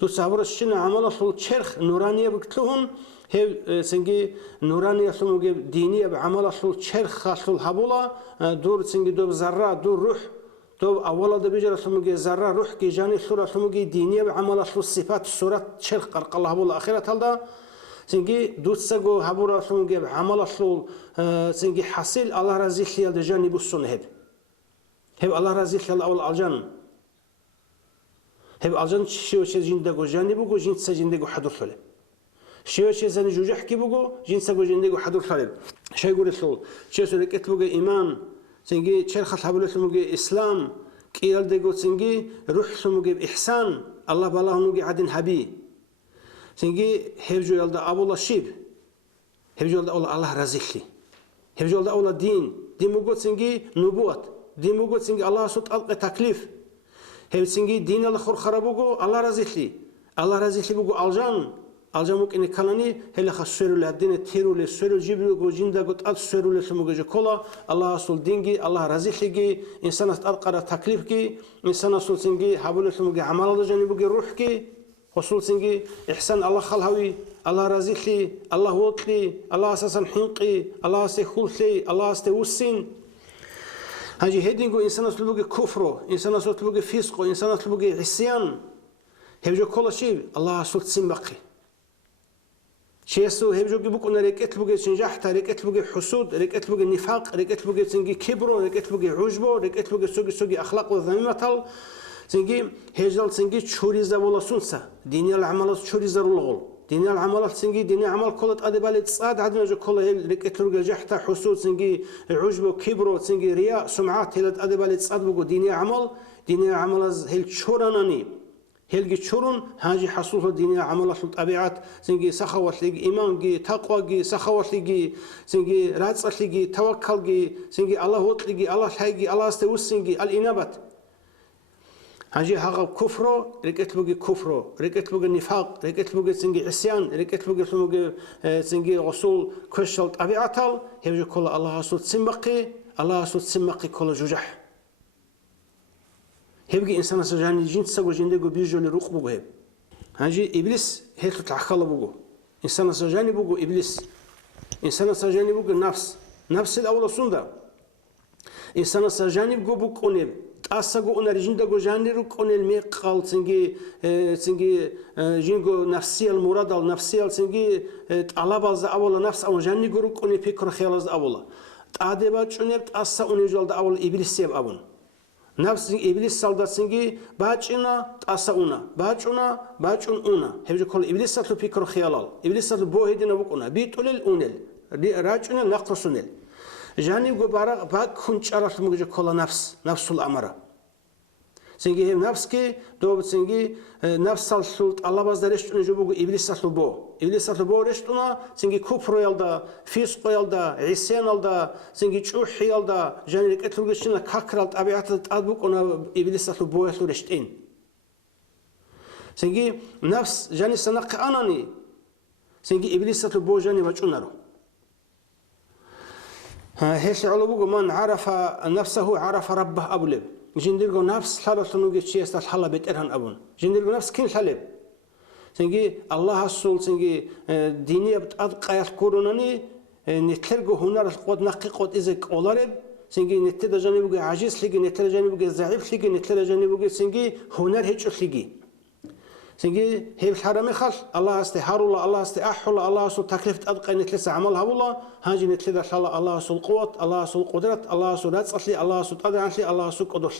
تصور الشنا عمل أصل شرخ نورانية بكتلون هي سنجي نورانية أصل مجيب دينية بعمل أصل شرخ أصل حبولا دور سنجي دور ذرة دور روح دور أولا دبيجر أصل مجيب ذرة روح كي جاني صورة أصل مجيب دينية بعمل أصل صفات صورة شرخ قرق الله حبولا آخرة هذا سنجي دوتسجو هبورا سنجي عمل أصل سنجي حصيل الله رزق لي الجاني بوسون هب الله رزق لي الأول الجان هب الجان شيء جندقو جاني بوجو جنس جندقو حضر فله شيء زني جوجح كي بوجو جنس جندقو حضر فله شيء يقول الصول شيء سرقت بوجو إيمان سنجي شرخ حبلو سموجي إسلام كيال دقو سنجي روح سموجي إحسان الله بالله نوجي عدن حبي سنجي هبجو يلدا أولا شيب هبجو يلدا أولا الله رزقلي هبجو يلدا أولا دين موجود سنجي نبوة دين موجود سنجي الله صوت ألقى تكليف هب سنجي دين الله خور خرابوجو الله رزقلي بوجو الجان ممكن كلاني هلا خسروا له الدين تيروا له سروا جيبوا جو جندا قط أل سروا له سموجو كلا الله صول دينجي الله رزقلي إنسان ألقى تكليف كي إنسان صول سنجي حبوا سموجو عمل الله جاني بوجو روح كي خصوص سنجي إحسان الله خلهوي الله رزقلي الله وطلي الله أساسا حنقي الله سيخولي الله استوسين هاجي هيدينجو إنسان أسلوبه كفره إنسان أسلوبه فسقه إنسان أسلوبه عصيان هبجو كل شيء الله أسلوب سمبقي شيء هبجو بيبقون ركعت بوجي سنجحت ركعت بوجي حسود ركعت بوجي نفاق ركعت بوجي سنجي كبره ركعت بوجي عجبه ركعت بوجي سوقي أخلاق وذميمة سنجي هجل سنجي شوريزا ولا سنسا دينيا العمل شوريزا الغول دينيا العمل سنجي دينيا عمل كلت أدبالي تصاد عدنا جو كله ركعت بوجي جحت حسود سنجي عجبه كبره سنجي رياء سمعات هلت أدبالي تصاد بوجو دينيا عمل هل شوراناني هلجي شورون هاجي حصول الدنيا عمل الطبيعات سنجي سخوات لي إيمان جي تقوى جي سخوات لي سنجي راتس لي توكل جي سنجي الله وط لي الله حاجي الله استوس سنجي الإنابة هاجي هاغ كفرو ركعت بوجي كفرو ركعت بوجي نفاق ركعت بوجي سنجي عصيان ركعت بوجي سنجي غسول كشل طبيعتال هيجي كل الله صوت سمقي كل جوجح هبقي إنسان سجاني جنت سجوا جندقو بيجو لروق بوجو هب هاجي إبليس هيك تعخلا بوجو إنسان سجاني بوجو إبليس إنسان سجاني بوجو نفس الأول صندا إنسان سجاني بوجو بوكونيب تأسجو أن رجندقو جاني روك أن الميقال سنجي جينجو نفسية المراد نفسية سنجي طلبة ز أولا نفس أو جاني روك أن فكر خيال ز أولا تعدبات شنيب تأسى أن يجول د أول إبليس يب أبون نفس إبليس سالدات سنجي باجنا تأسونا باجون أونا هبج كل إبليس ساتلو فكر خيالال إبليس ساتلو بوهدنا بكونا بيتولل أونل راجنا نقصونل جاني جبارة باك خنش عرف مجد كل نفس الأمارة سنجي هي نفسكي دوب سنجي نفس السلط الله باز درشت نجوبو إبليس سلبو إبليس سلبو رشتنا سنجي كفر يلدا فيسق يلدا عصيان يلدا سنجي شوح يلدا جانيك أتلوجشنا كاكرال طبيعة تطبق أنا إبليس سلبو يلو رشتين سنجي نفس جاني سنق أناني سنجي إبليس سلبو جاني وجونارو هيش علوبو من عرف نفسه عرف ربه أبلب جندرجو نفس حالة نوجد شيء استحلا بيترهن أبون جندرجو نفس كل حلب سنجي الله السول سنجي دينية بتأذق يذكرونني نتلقو هنا القوة نقي قوة إزك أولارب سنجي نتلا جانبوجي عاجز لقي نتلا جانبوجي ضعيف لقي نتلا جانبوجي سنجي هنر هيج لقي سنجي هي الحرام خل الله استحار الله استأحل الله سول تكلفة أذق نتلس عملها والله هاجي نتلا شاء الله سول قوة الله سول قدرة الله سول رزق الله سول قدرة الله سول قدرة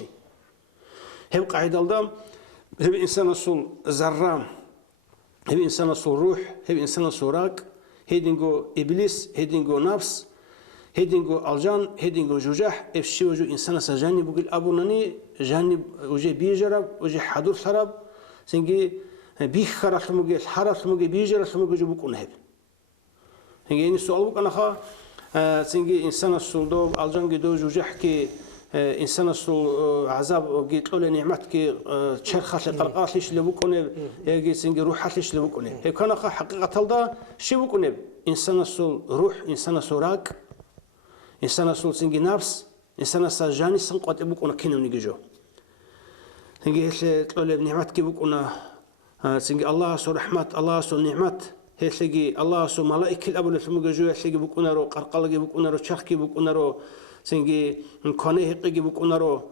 هي قاعدة الدم هي إنسان سول زرام هي إنسان سول روح هي إنسان سول راق هي دينجو إبليس هي دينجو نفس هي دينجو الجان هي دينجو جوجح إفشي وجو إنسان سجاني بقول أبونني جانب وجه بيجرب وجه حضور خراب سنجي بيخ خرف مجي الحرف مجي بيجرب مجي جبوك أنهب سنجي إني سؤال بك أنا خا سنجي إنسان سول دو الجان جدو جوجح كي إنسان سول عذاب جيت له نعمت كي شرخة قرقاش ليش لبوكونه يجي سنجي روح ليش لبوكونه هي كان خا حقيقة هذا شيء بوكونه إنسان سول روح إنسان سول راك إنسان سول سنجي نفس إنسان سجاني سنقط بوكونه كنا نيجيجو سنجي هش له نعمت كي بوكونه سنجي الله سول رحمة الله سول نعمت هي سنجي الله سول ملائكة الأبو لسموجو سنجي بوكونه رو قرقالجي بوكونه رو شرخي بوكونه رو سنجي كونه هقي بكونارو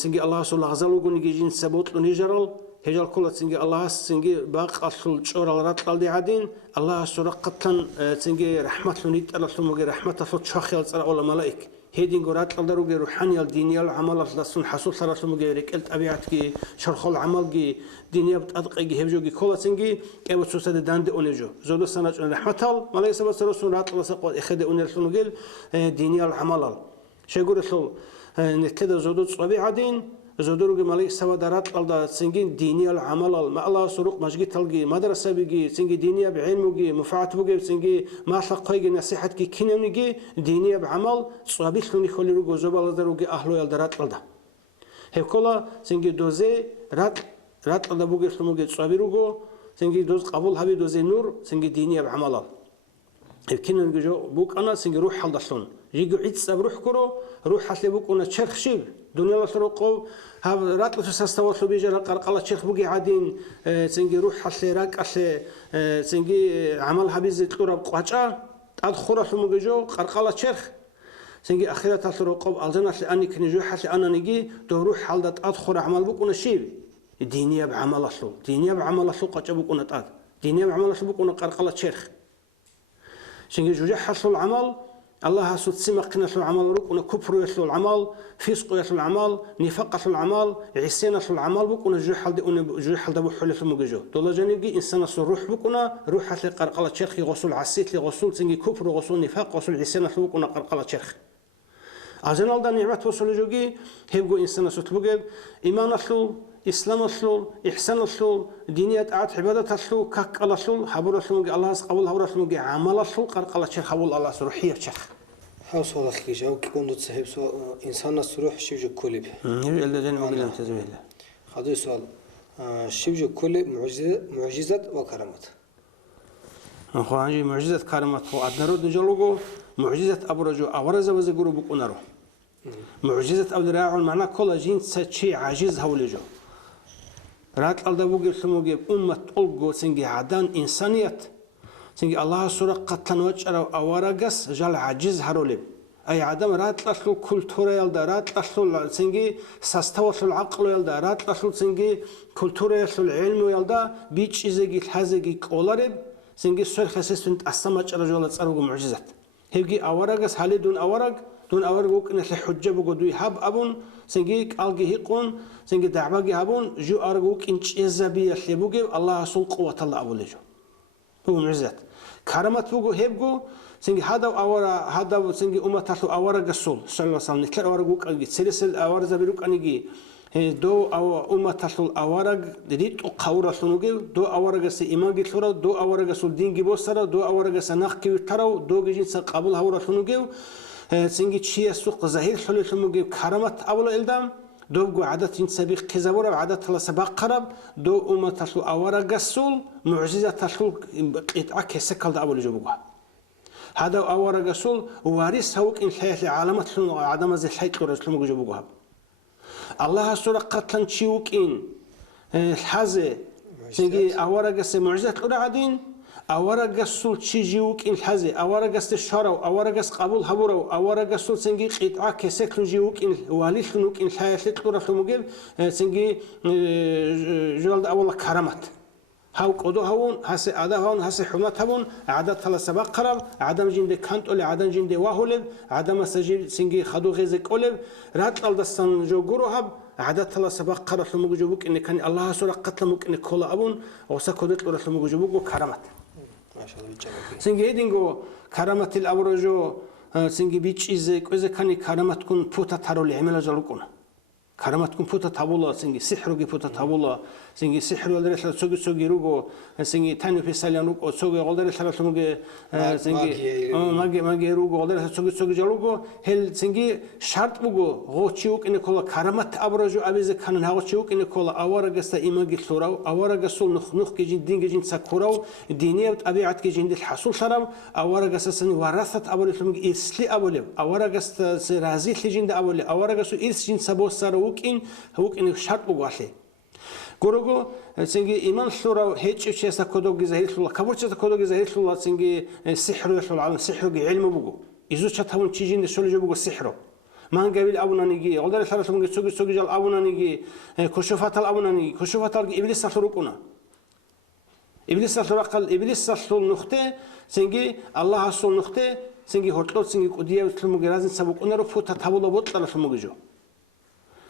سنجي الله سول غزالو جوني جين سبوت لو نيجرال هجال كل سنجي الله سنجي باق أصل شور الرات دي عادين الله سول قطن سنجي رحمة لو نيت الله سمو رحمة فوت شاخيل صار ولا ملائك هيدين جرات الدرو روحاني الدينية العمل لسون حصول صار سمو ركلت أبيعت كي شرخال عمل كي دينية بتأدق جي هبجو جي كل سنجي كأبو سوسة داند أونيجو زودو سنة رحمة الله ملاك سبب صار سون رات الله سقط إخد أونير سمو دينية العمل شيء يقول سول نتكلم زودو صبي عادين زودو رجع ملاك سبب درات الله سنجي دينية العمل ما الله سروق مجد تلقي مدرسة بيجي سنجي دينية بعلم بيجي مفاعت بيجي سنجي ما خلقي نصيحة كي كنا نيجي دينية بعمل صبي شلون يخلي رجع زبالة درجة أهله يلدرات الله هكلا سنجي دوزي رات الله بيجي شلون بيجي صبي رجع سنجي دوز قبول هبي دوزي نور سنجي دينية بعمل كنا نيجي بوك أنا سنجي روح حل دشون يجي عيد سب روح كرو روح حتى بوك أنا شرخ شيب دنيا الله سرقو هذا رات لو سستوى شو بيجي قال شيخ بوجي عادين سنجي روح حتى راك حتى سنجي عمل حبيز تلورا قاچا أدخل شو مجيجو قال شيخ سنجي أخيرا تسرقو الجنة أني كنيجو حتى أنا نجي تو روح حال أدخل عمل بوك أنا شيب الدنيا بعمل أصله الدنيا بعمل أصله قاچا بوك أنا تاد الدنيا بعمل أصله بوك أنا قال شيخ سنجي جوجح حصل العمل الله سوت سمق نسل العمل ركنا كفر يسل العمل فسق يسل العمل نفاق يسل العمل عصيان يسل العمل بكون جحل ده بحول في مججو دولا جانبي إنسان يسل روح بكون روح حتى قرقلة شرخ غسل عسيت لغسل سنجي كفر غسل نفاق غسل عصيان يسل بكون قرقلة شرخ أجن الله نعمة وصل جوجي هيبقو إنسان يسل بجيب إيمان يسل إسلام يسل إحسان يسل دينية عاد عبادة يسل كك الله يسل حبر يسل الله قبول حبر يسل عمل يسل قرقلة شرخ حبول الله روحية شرخ هاو سؤال أخي جاوب كي كنت تسحب سؤال إنسان السروح شيء كلب. إلا جن مقلم تزويله. هذا سؤال شيء كلب معجزة وكرامات. أخواني معجزة كرامات هو أدنى دجالوجو معجزة أبرجو أورز وزجرو بكونارو. معجزة أبدراع معناه كل جنس شيء عاجز هولجو. رات الدبوج سموجي أمة ألقو سنجي عدان إنسانية. سنجي الله سورة قتن وجر أورجس جل عجز هرولب أي عدم رات لسلو كولتورا يلدا رات لسلو سنجي سستوى العقل يلدا رات لسلو سنجي كولتورا يسلو العلم يلدا بيتش إزجي الحزجي كولارب سنجي سر خسيس فنت أستمج رجال تصرف معجزات هيجي أورجس حالي دون أورج وكن الحجة بقدوي هب أبون سنجي ألقي هيقون سنجي دعباجي هبون جو أرجوك إنش إزبي يخلبوجي الله سل قوة الله أبو لجو هو معجزات كرامات بوجو هيبجو سنجي هذا سنجي أمة تلو أورا قصول صلى الله عليه وسلم نتلا أورا جوك أجي سلسل أورا زبيروك أنيجي до уматалул авараг риту қаурасунуге до аварагасе иманги тура до аварагасул динги босара до аварагаса нахки тарау до гежинса қабул хаврасунуге синги чия суқ захир хулусумуге карамат авла элдам دوغو عادات سبيق كزابورا عادات الله سباق قرب دو أمتلو أورا قصول معجزة تلو قطعة كسكال دا أول جوبوها هذا أورا قصول واريس هوك إن حياة العالمات لنو عدم زي الحيط لرسلو جوبوها الله سورة قتلن تشيوك إن الحازة سنجي أورا قص معجزة الأرعادين أورا قصول تشيجيوك إن الحازة أورا قص الشارو أورا قص قبول هبورو أورا قصول سنجي قطعة كسكلو جيوك إن واليش لنوك إن الحياة لتلو مجيب سنجي جلد أولا كرامات هاو قدو هون هسي عدا هون هسي حمات هون عدا تلا سباق قرب عدم جند كانت أولي عدم جند واهولب عدم سجيب سنجي خدو غيزك أولب رات الدستان جو جرو هب عدا تلا سباق قرب لمجو جبوك إن كان الله سورة قتل مك إن كلا أبون أو سكودت لورا لمجو جبوك كرامات سنجي هيدينغو كرامات الأبرجو سنجي بيتش إذا كان كرامات كون فوتا تارو لعمل جلوكونا كرامات كون فوتا تابولا سنجي سحروجي فوتا تابولا سنجي سحر والدرس سوغي روغو سنجي تاني في ساليان روغو سوغي والدرس سوغي سنجي ماجي روغو والدرس سوغي جلوغو هل سنجي شرط بوغو غوتشيوك إن كولا كرامات أبرجو أبيز كان هاوتشيوك إن كولا أورا جستا إيماجي ثوراو أورا جسول نخ كجين دين كجين سكوراو دينية أبيعت كجين دل حصول شرام أورا جستا سني ورثت أبولي فمج إرسلي أبولي أورا جستا سرازيل كجين دا أبولي أورا جسو إرس جين سبوس سارو هوك إن شرط بوغو عليه كورغو سنجي إيمان ثورة هيج إشياء كودوغي زهير الله كبرت كودوغي زهير الله سنجي سحر يحول على سحر علم بوجو إذا شتهون تيجين السول جو بوجو سحره ما قبل أبونا نيجي الله رسالة سمجي سوق جال أبونا نيجي كشوفات الأبونا نيجي كشوفات إبليس سحرقنا إبليس سحرق إبليس سحر نخته سنجي الله سحر نخته سنجي هرتلو سنجي قدية سمجي رازن سبقنا رفوت تابولا بطل سمجي جو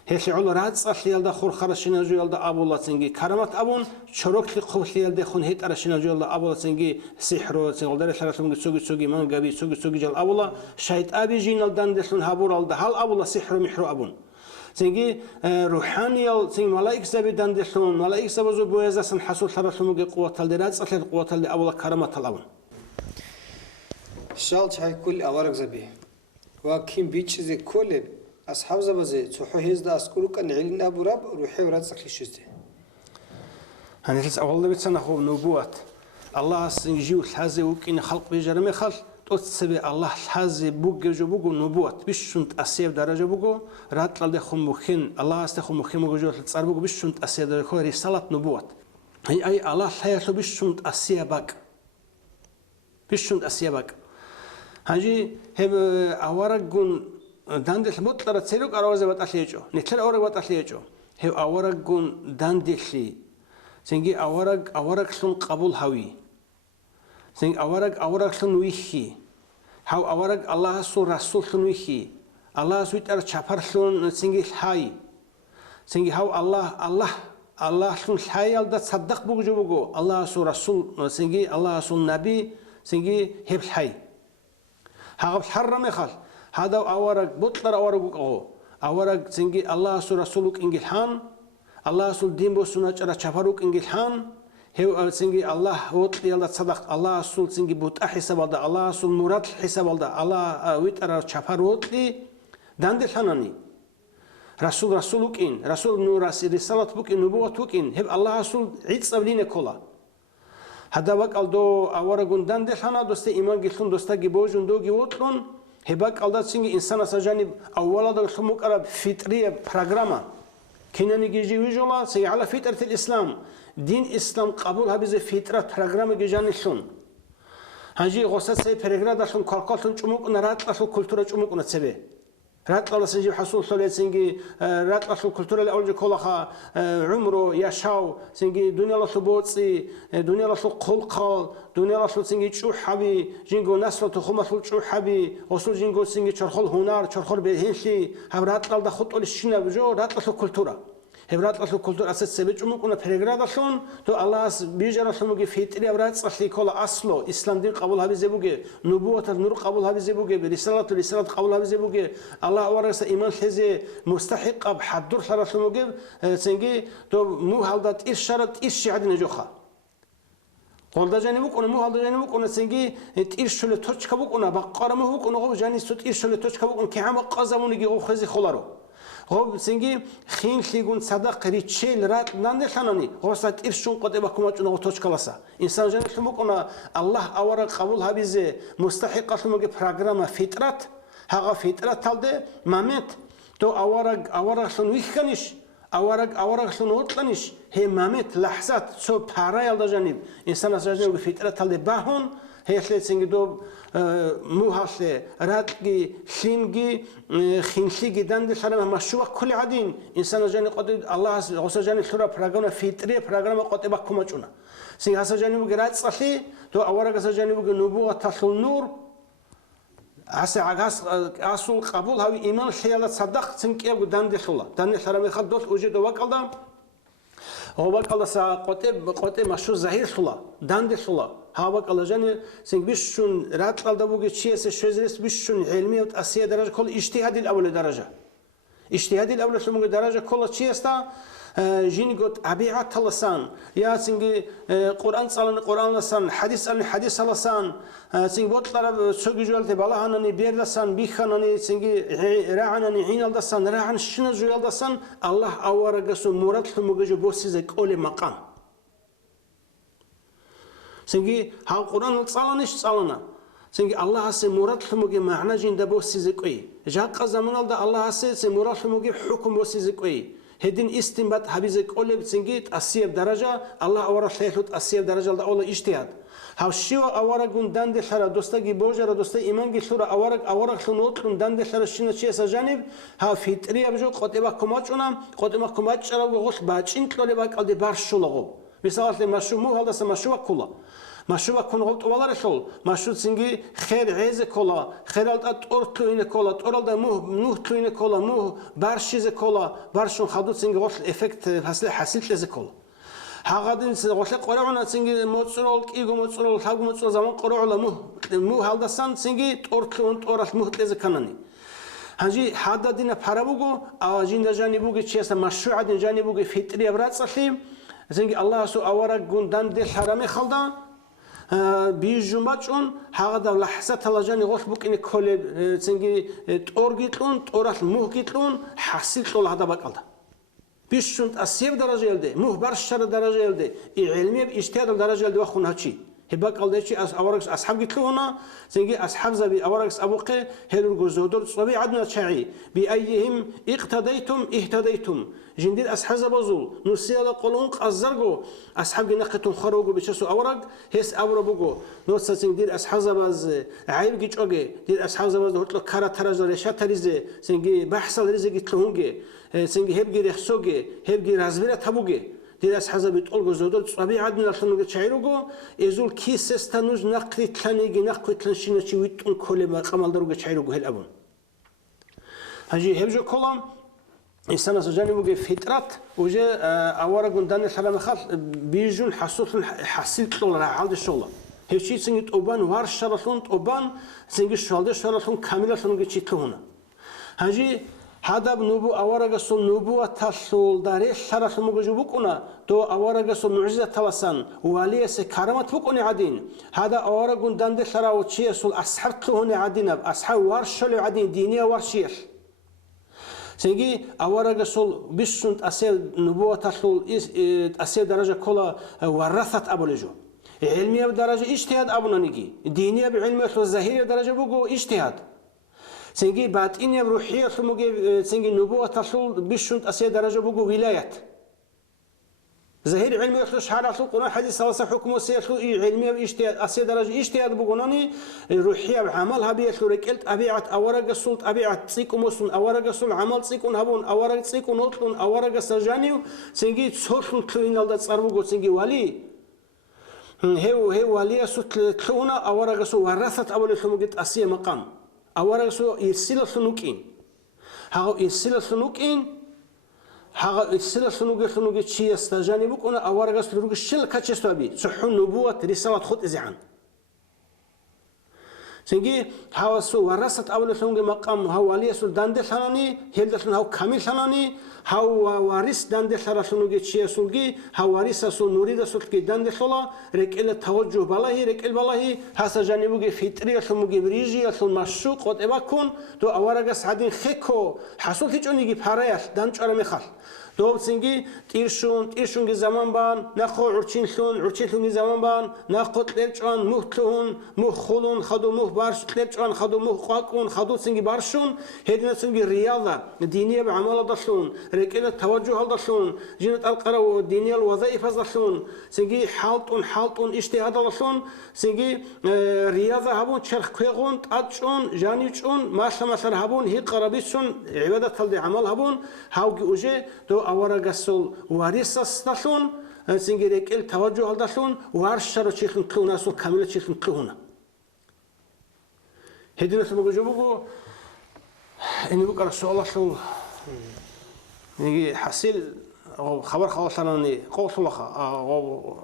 هيش على رأس أشياء ده خور خرشنا جو يلدا أبولا سنجي كرامات أبون شروك لقوة يلدا خون هيت أرشنا جو يلدا أبولا سنجي سحر سنجي داري شرط سنجي سوق مان جابي سوق جال أبولا شايت أبي جينال دندسون هابور يلدا هال أبولا سحر محرو أبون سنجي روحاني سنجي ملاك زبي دندسون ملاك زبزو بويزا سن حصول شرط سنجي قوة الدرات أشياء قوة اللي أبولا كرامات الأبون شال شاي كل أورق زبي وكيم بيتش زي كل أصحاب زبزة تحوهيز دا أسكولك أن علنا براب روحي وراد سخليشوزي هنتلس أولا بيتسانا خو نبوات الله سنجيو الحازي وكين خلق بيجرمي خل توتسبي الله الحازي بوغ جو بوغو نبوات بيشونت أسيب درجة بوغو رات لالدي خو مخين الله استي خو مخين مغجو تتصار بوغو بيشونت أسيب درجة خو رسالة نبوات أي الله الحياة بيشونت أسيبك بيشونت أسيبك هنجي هب أورقون داندش مطلع تسيرك أروزة بتأشيجو نتلر أورق بتأشيجو هو أورق جون داندشلي سنجي أورق شون قبول هوي سنجي أورق شون ويخي هو أورق الله سو رسول شون ويخي الله سو يتر شفر شون سنجي هاي سنجي هو الله شون هاي على تصدق بوجو الله سو رسول سنجي الله سو نبي سنجي هب هاي هذا حرم يخال هذا أورق بطلر أورق سنجي الله سو رسولك إنجلحان الله سو دين بسنة جرا شفاروك إنجلحان هو سنجي الله وطلي الله صدق الله سو سنجي بوت حساب الله سو مراد حساب الله ويتر شفاروتلي داندل حناني رسولك إن رسول نور رسالة بك إن نبوة بك إن هب الله سو عيد سبلين كلا هذا وقت الدو أورقون داندل حنا دوست إيمان جلون دوستا جبوجون دو جوتلون هباك الله سنجي إنسان سجانب أولا ده خموك أرب فطرية برنامج كنا نيجي ويجولا سي على فطرة الإسلام دين إسلام قبول هذه فطرة برنامج جانشون هنجي غصة سي برنامج داشون كاركالتون جموك نرات داشون كولتورة جموك نتسبه رات الله سنجي حصول صلي سنجي رات داشون كولتورة الأول جكولها عمره يشاو سنجي دنيا الله سبوتسي دنيا الله قلقال دنيا الله سنجي شو حبي جينجو نسل تخم شو حبي وصل جينجو سنجي شرخل هنار شرخل بهنشي هم رات الله خط الشنا بجو رات الله كولتورة هبرات لشلو كولتور أسد سبيج كنا فريغراد لشون تو الله بيجر لشون فيتري أبرات صلي كل أصله إسلام دين قبول هذا زبوجه نبوة النور قبول هذا زبوجه رسالة قبول هذا زبوجه الله ورث إيمان حزة مستحق أب حدور شرط لشون سنجي تو مو هالدات إيش شرط إيش عدنا نجوخا هالدا جاني بوك أنا مو هالدا جاني بوك أنا سنجي إيش شلة توش كبوك أنا بقارة مو بوك أنا هو جاني صوت إيش شلة توش كبوك أنا كعام قازمون يجي هو خزي خلارو هو سنجي خين خيجون صدق ريتشيل رات ناندي خاناني هو سات إرشون قد إباكمات أنا توش كلاسا إنسان جاني خموك أنا الله أورا قبول هابيزه مستحق خموك برنامج فطرات هذا فطرات تالده مامت تو أورا خنويخ كنيش أورا خنوطلنيش هي مامت لحظات سو بحراي على جانب إنسان جاني فطرات تالده باهون هي سنجي دو مو هالله راتجي خيمجي خينشيجي داند شرم مشروع كل عادين إنسان جاني قد الله عز جاني شرا برنامج فطري برنامج قد إباكم أجونا سين هذا جاني بقرات صحي تو أورا هذا جاني بقنبوة تصل نور عسى عجاز أصل قبول هاي إيمان خيالات صدق سنكيه قدام دخله داند شرم خدوش وجد وقلدام هو وقلد سا قطع مشروع ظاهر خلا داند خلا هوا وقلد جاني سنگ بيشون رات قلده بوجي شيء سشوزرس بيشون علمي وتأسية درجة كل اجتهاد الأول درجة اجتهاد الأول شو ممكن درجة كل شيء استا جيني قط أبيعات تلسان يا سنجي قرآن صلنا قرآن لسان حديث لسان سنجي بطلع سوق جوال تبلا هنني بير لسان بيخنني سنجي راعنني عين لسان راعن شنو جوال لسان الله أورا قصو مراد المجوج بوسيز كل مقام سنجي ها القرآن صلنا صلنا سنجي الله هسه مراد المجوج معنى جين دبوسيز كوي جاء قزمان الله هسه مراد المجوج حكم بوسيز كوي هدين استنباط حبيزك أولي بتسنجيت أسيب درجة الله أورا خيرت أسيب درجة الله أول اجتهاد هاوشيو أورا قن داند خير دوستي بوجر دوستي إيمان جسورة أورا خنوت قن داند خير الشين شيء سجانب ها في تري أبجو قطبة كماتشنا قطبة كماتش أنا وغش باچين تلولي باك ألدي بارشوا لغو مثال المشروع مو هذا المشروع كله مشروع كون غلط ولا رشول مشروع سنجي خير عز كلا خير الات أورتلين كلا أورال ده مو تلين كلا مو بارشيز كلا بارشون خدود سنجي غلط إفكت حاصل لز كلا هاقدين غلط قرعنا سنجي متصرول كيجو متصرول حاجو متصرول زمان قرعنا مو هذا سان سنجي أورتلين أورال مو لز كناني هنجي هذا دينا بحربوجو أو جين جاني بوجي شيء مشروع دين جاني بوجي فيتري أبرات صحيح سنجي الله سو أورا جندان دي الحرام خلدا بيجمعون هذا لحظة تلاجاني غش بوك إن كل سنجي تورجيتلون تورات موهجيتلون حصلت له هذا بقالده بيشون أسيب درجة يلده موه برشة درجة يلده علمي باجتهاد درجة يلده وخون هاتشي هباك قالده شيء أوركس أصحاب قتلونا سنجي أصحاب زبي أوركس أبوقي هلو جزودر صبي عدنا شعي بأيهم اهتديتم جنديد أصحاب زبازول نسيا قلون أزرقو أصحاب جنقتهم خروجو بيشسو أورق هس أوربوجو نوصل سنجيد أصحاب زباز عيب جيج أوجي ديد أصحاب زباز هتلو كارا تراجع رشات تريزه سنجي بحث الرزق قتلهونجي سنجي هبجي رخصوجي هبجي رازبيرة تبوجي دير أصحاب بيتقول جزودر صبي عدنا لخنوجة شعيروجو إزول كيس استنوج نقري تلانيجي نقري تلانشينا شويتون كل ما قمال دروجة شعيروجو هالأبون هجي هبجو كلام إنسان سجاني بوجي فطرات وجا أورا قندان الحرام خال بيجون حصلت له رعال الشغلة هالشيء سنجت أوبان وار شرطون أوبان سنجت شرطون كاملة سنجت شيتلهنا هجي هذا بنوبو أورا قصو نوبو تاسول داري شرط مجوج بكونا تو أورا قصو معجزة تلسان واليه سكرامات بكوني عادين هذا أورا قندان الحرام وشيء سول أصحاب تلهنا عادين أصحاب وارشل عادين دينية وارشير سنجي أورا قصول بيشون أسير نبوة تاسول أسير درجة كلا ورثت أبولجو علمية بدرجة اجتهاد أبونا نيجي دينية بعلمية الظاهرية درجة بوجو اجتهاد سنجي باطنية بروحية ثموجي سنجي نبوة تاسول بيشون أسير درجة بوجو ولاية ظاهر علمي يخلص حالة القرآن حديث صلصة حكم وسيرته علمية اجتهاد أسير درجة اجتهاد بوجوناني روحية بعملها بيشلو ركلت أبيعت أورق السلط أبيعت تسيكو مسلم أورق السلط عمل تسيكون هبون أورق تسيكو نطلون أورق السجانيو سنجي تسوشن تلين الدات صاربوجو سنجي ولي هي ولي سوت تلونا أورق السلط ورثت أول ثموجت أسير مقام أورق السلط يرسل الثنوكين هاو يرسل الثنوكين ها السلا شنو شيء استجاني بكون أورجس لروج الشل كاتشستو أبي صح النبوة رسالة خط إزعان سنجي هاو سو ورثت أول سونج مقام هاو عليه سو داندة ثاني هيدا هاو كامل ثاني هاو وارث داندة ثرا سونج شيء سولجي هاو وارث سو نوريدا سولجي داندة ثلا ركيل توجه بالله ركيل بالله هسا جانبوجي فطري سوموجي بريجي سو مشوق قد أباكون تو أورجس هادين خيكو حصل هيج أنيجي بحرياش دانش أرمي خال دوب سنجي تيرشون زمان بان نخو عرچين زمان بان نخو تلچان مهتلون مخلون خدو مه بارش تلچان خدو مه قاقون خدو سنجي بارشون هدنا سنجي رياضة دينية بعمل داشون ركيلة توجه داشون جنة القرا دينية الوظائف داشون سنجي حالتون اجتهاد داشون سنجي رياضة هبون شرخ كيغون تاتشون جانيشون مثلا هبون هي قرابيشون عبادة تلدي عمل هبون هاوجي اوجي تو أورجسول وارث داشون سنجي ركيل توجه داشون وارشرو شيخن كلونا سو كامل شيخن كلونا هدينا سمو جوبو إني بكرة الله شو نيجي حسيل أو خبر خلاص أنا قول صلخة أو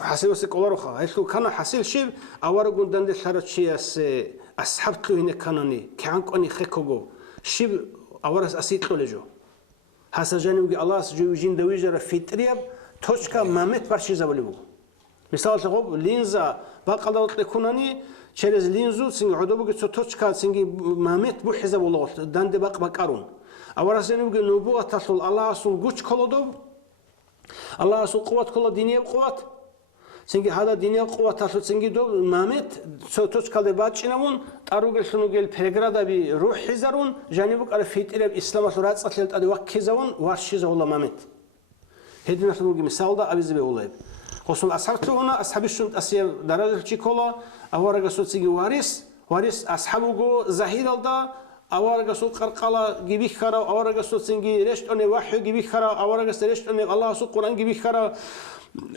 حسيل بس كولارو خا هيسلو كان حسيل شيء أورجون دند شرط شيء أصحاب كله هنا كانوني كان كوني خكوجو شيء أورس أسيت لجو هسا جانبي الله سجوجين دويجر في تريب توشكا مامت برشي زبليبو مثال تقول لينزا باقي دوت لكوناني через линзу синги одобуги цоточка синги мамет бу хиза болот данде бакарун аварасенуги нубуа тасул аллах сул гуч колодов аллах сул қувват коло диния қувват синги хада диния қувват тасул синги до мамет цоточка де бачинавун таругел сунугел преградаби рух хизарун жанибук ар фитреб ислама сурацатлет ади вак хизавун варшиза улла мамет хедина сунуги мисалда авизбе улайб خصوصا أصحابته هنا أصحاب الشنط أسير درجة شيكولا أورجا سوت سيجي وارث أصحابه جو زهير الدا أورجا سوت قرقلا جيبي خرا أورجا سوت سيجي رشت أني وحي جيبي خرا أورجا رشت أني الله سوت قرآن جيبي خرا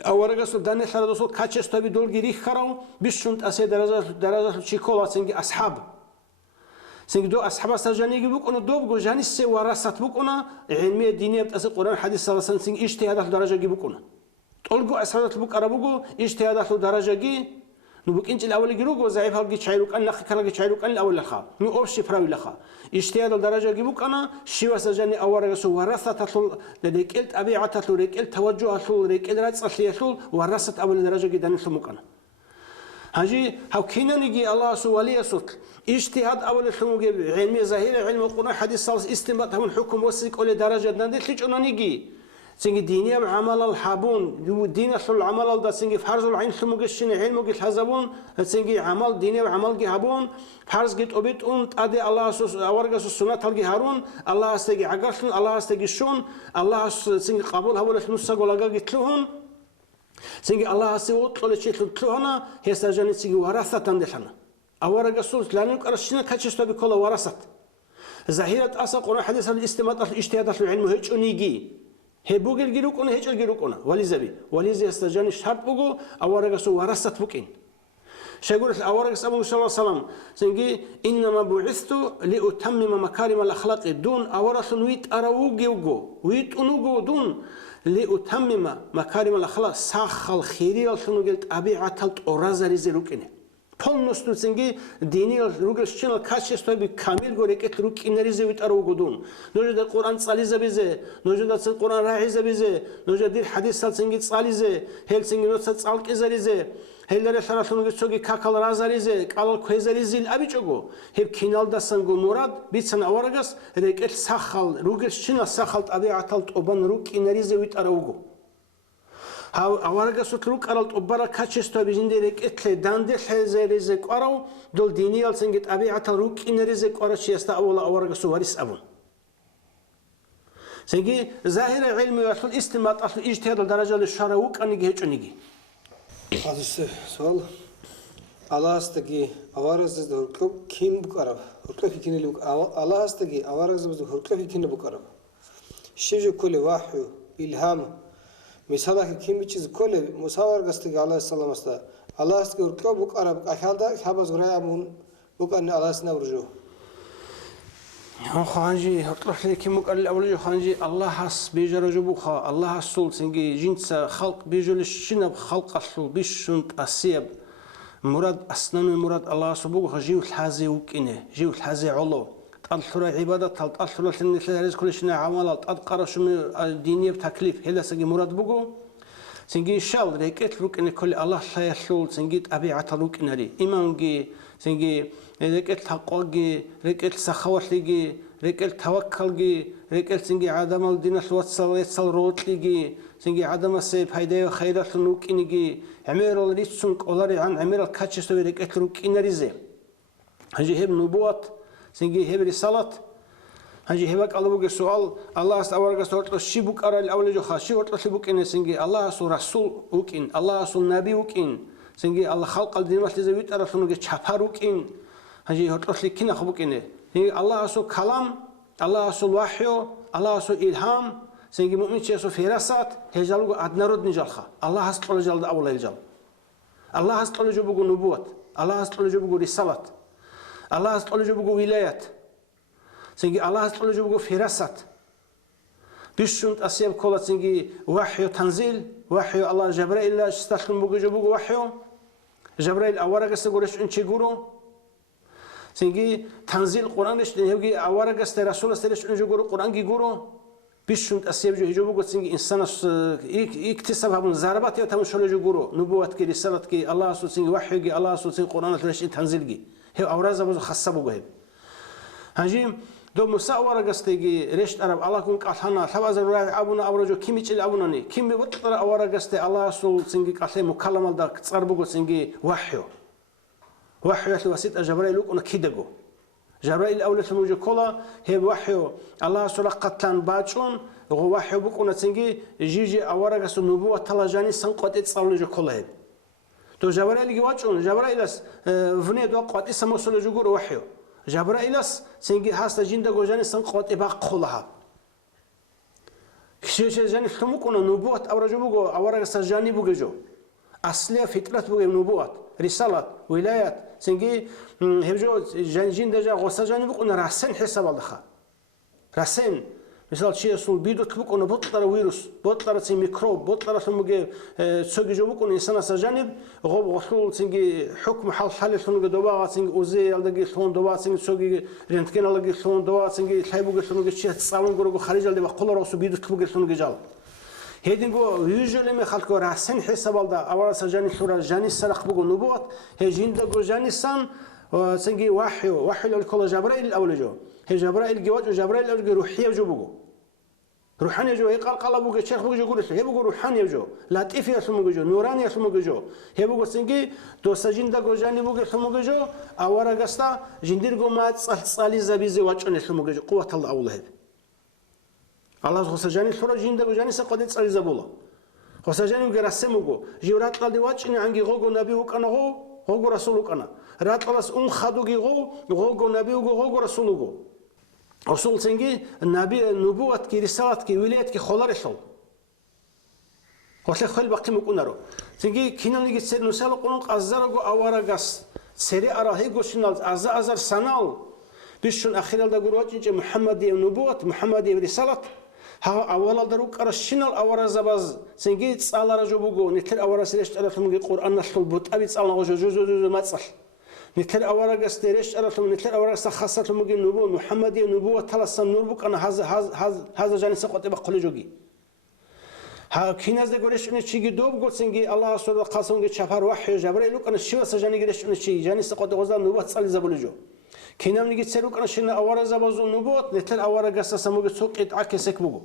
أورجا سوت داني خرا سوت كاتشس تبي دول جيري خرا بالشنط أسير درجة شيكولا سيجي أصحاب سيجي دو أصحاب سجاني جيبوك أنا دوب جو جاني سي ورثت بوك أنا علمية دينية بتأسي قرآن حديث صلى الله عليه وسلم سيجي اجتهاد درجة جيبوك أنا تقولوا أسرات بوك أربوكو اجتهادات درجة جي نبوك إنت الأول جروكو زعيف هالجي شايلوك أن لخ كلا جي شايلوك أن الأول لخا مي أوش فراوي لخا اجتهاد درجة جيبوك أنا شيء وسجاني أول رسول ورثة تطل لديك إلت أبيعة تطل ريك إلت توجه تطل ريك إلت رأس أصلي تطل ورثة أول درجة جدا نسموك أنا هاجي هاو كينا نجي الله سو ولي صوت اجتهاد أول سموك علمي ظاهرة علم القرآن حديث صالح استنباط هم الحكم وسيك أول درجة نديت ليش أنا نجي سنجي دينيا بعمل الحابون دين أصل العمل ده سنجي فرض العين سموجش علم وجت حزبون سنجي عمل دينيا بعمل جهابون فرض جت أبيت أدي الله سوس أورجس السنة تلقي هارون الله استجي عقرشون الله استجي شون الله سنجي قبول هؤلاء النص قولا جت لهم سنجي الله سوت ولا شيء تلهنا هي سجنت سنجي ورثة تندشنا أورجس لأنه كرشنا كشست بكل ورثة ظاهرة أصل قرآن حديث الاستماع الاجتهاد في العلم هيج أنيجي هي بوجل جيروكونا هيج الجيروكونا ولذا استجاني شرط بوجو أورجس ورثة بوكين شيقول أورجس أبو صلى الله عليه وسلم سنجي إنما بعثت لأتمم مكارم الأخلاق دون أورث ويت أروجيوجو ويت أنوجو دون لأتمم مكارم الأخلاق ساخ الخيري الخنوجلت أبي عتلت أورازري زيروكينه پول نستو سنگی دینی روگش چنل کاشش توی کامل گوری که روک اینریزه ویت ارو گودون نوجد قرآن صلیزه بیزه نوجد سن قرآن راعیزه بیزه نوجد دیر حدیث سال سنگی صلیزه هل سنگی نوست سالک ازریزه هللere şarasını göçogi kakal razarize kalal koezarizil abiçogo hep kinalda sango murad bitsan avaragas reket sakhal rugesh china sakhalt abiatalt oban ruk inerize vit araugo ha avaragas utruk aralt obara kachesto bizinde reketle dande hezerize qarau dol diniyal sengit abiatal ruk inerize qarachiesta awla avaragas varis abun segi zahira ilmi ve asul istimat asl ijtihad darajali sharawuk anigi hechunigi هذا السؤال الله استجي أوارز ده هركب كين بكرب هركب في كين لوك الله استجي أوارز ده هركب في كين بكرب شيء كل واحد إلهام مثلا كين بيجز كل مساور قستجي الله السلام است الله استجي هركب بكرب أحيانا ده خبز غرايا من بكرة الله سنورجو خانجي هطلع لك مقال الأول خانجي الله حس بيجر جبوخا الله حصل سنجي جنس خلق بيجر الشنب خلق أصل بيشنت أسيب مراد أسنان مراد الله سبوخ جيو الحازي وكينه جيو الحازي علو تأثر عبادة تأثر للنساء كل شيء عمل تأثر شو الدينية بتكليف هذا سنجي مراد بوجو سنجي شال ريكت لوك إن كل الله سيحصل سنجي أبي عتلوك إنري إمامجي سنجي ريكت تقوجي ريكت سخوتلجي ريكت توكلجي ريكت سنجي عدم الدين الوصل روتلجي سنجي عدم السيب هيدا خيرة لوك إنجي عمير الريتسونك أولاري عن عمير الكاتشة ريكت لوك إنريزه هنجي هب نبوات سنجي هب رسالة هنجي هبك الله بوجي سؤال الله استوارك سؤال شيبوك أرى الأول جو خاش شيبوك شيبوك إن سنجي الله سو رسول وكين الله سو نبي وكين سنجي الله خلق الدين وحده أرى سنجي شفار وكين هنجي هتروح لك كنا خبوك إنه الله سو كلام الله سو وحي الله سو إلهام سنجي مؤمن شيء سو فراسات هجالو أدنارود نجالخا الله هستول جال أول الجال الله هستول جو بوجو نبوات الله هستول جو بوجو رسالة الله هستول جو بوجو ولايات سنجي الله هستول جو بوجو فراسات بيشنت أسيب كولا سنجي وحي تنزيل وحي الله جبرائيل استخدم بوجو جو بوجو وحي جبرائيل أورق استقولش إنشي جورو سنجي تنزيل القرآن إيش نهيجي أورق است رسول استرش إنجو جورو قرآن جي جورو بيشنت أسيب جو هجو بوجو سنجي إنسان اكتسب هبون زربات يا تمن شلو جو جورو نبوات كي رسالة كي الله سو سنجي وحي جي الله سو سنجي قرآن استرش تنزيل جي هي أورز بوجو خاصة بوجو هنجي دو مساورة قستيجي ريشت أرب الله كون قالنا ثواز الرأي أبونا أورجو كم يجي أبوناني كم بطلع أورا قستي الله سول سنجي قالي مكلم الله تصار بقول سنجي وحيو الوسيط جبرائيل لوك أنا كيدجو جبرائيل أول تموجو كلا هي وحيو الله سول قتلان باجون هو وحيو بقول سنجي جيجي أورا قست نبوة تلاجاني سنقط تصارلجو كلا هي تو جبرائيل جواجون جبرائيل فني دو قط اسمه سولجو جور وحيو جبرائيلس سنجي هاستا جيندا جوجاني سنقط إباق خلها كشيش جاني ثموكنا نبوات أورجو بوجو أورج سجاني بوجو أصلية فطرة بوجو نبوات رسالة ولايات سنجي هبجو جيندا جا غوسا جاني بوجو راسين حساب الله راسين مثال شيء سول بيدو تبوكنا بطلع فيروس بطلع سين ميكروب بطلع ثموجي تسوي جو بوجو إنسان سجانب غوب غسول سنجي حكم حل ثموجي دواء سنجي أوزي على ثون دواء سنجي تسوي رنتكين على ثون دواء سنجي تحبوجي ثموجي شيء تصاون جرو خارج على بقول راسو بيدو تبوجي ثموجي جال هيدين جو يوجولي ما خلقوا راسين حساب الله أول سجاني سورة جاني سرق بوجو نبوات هي جيندا جو جاني سان سنجي وحي للكل جبرائيل الأول جو هي جبرائيل جواج وجبرائيل الأول روحية جو بوجو روحاني جو يقال قلبو الشيخ بوجو يقول هي بوجو روحاني جو لطيف يسمو جو نوراني يسمو جو هي بوجو سنجي دو سجيندا جو جاني بوجو يسمو جو أورا قستا جندير جو ما تصالي زبيزي واجن يسمو جو قوة الله أولها الله خسجاني سورة جندا بجاني سقدت صلي زبولا خسجاني وجرسمه جو جورات قال دواجني عنجي غوجو نبي وكأنا غوجو رسول وكأنا رات خلاص خدو جي غوجو نبي وغوجو رسول جو رسول سنجي النبي النبوة كي رسالة كي ولاية كي خلار يسول خلاص خل باقي مكونارو سنجي كنا نيجي نسأل قلنا أزرقو أورا قص سري أراهي قشنال أزر سنال بيشون أخير الدعوات محمدية النبوة محمدية رسالة ها أولا دروك أرشينال أورا زباز سنجيت على رجوبوجو نتر أورا سيرش تعرف من القرآن نشل بوت أبي على وجه جزء ما تصل نتر أورا قستيرش تعرف من نتر أورا سخصت من النبوة محمدية النبوة ثلاث نوربك أنا هذا جاني سقط بقول جوجي ها كيناز دعورش إن شيء دوب قلت سنجي الله سورة قاسم قلت شفار وحي جبرائيل لك أنا شو سجاني قرش إن شيء جاني سقط غزال نبوة تصل زبولجو كينام نيجي تسلوك أنا شلنا أورا زبازون نبوت نتل أورا قصة سموج سوق عكسك بوجو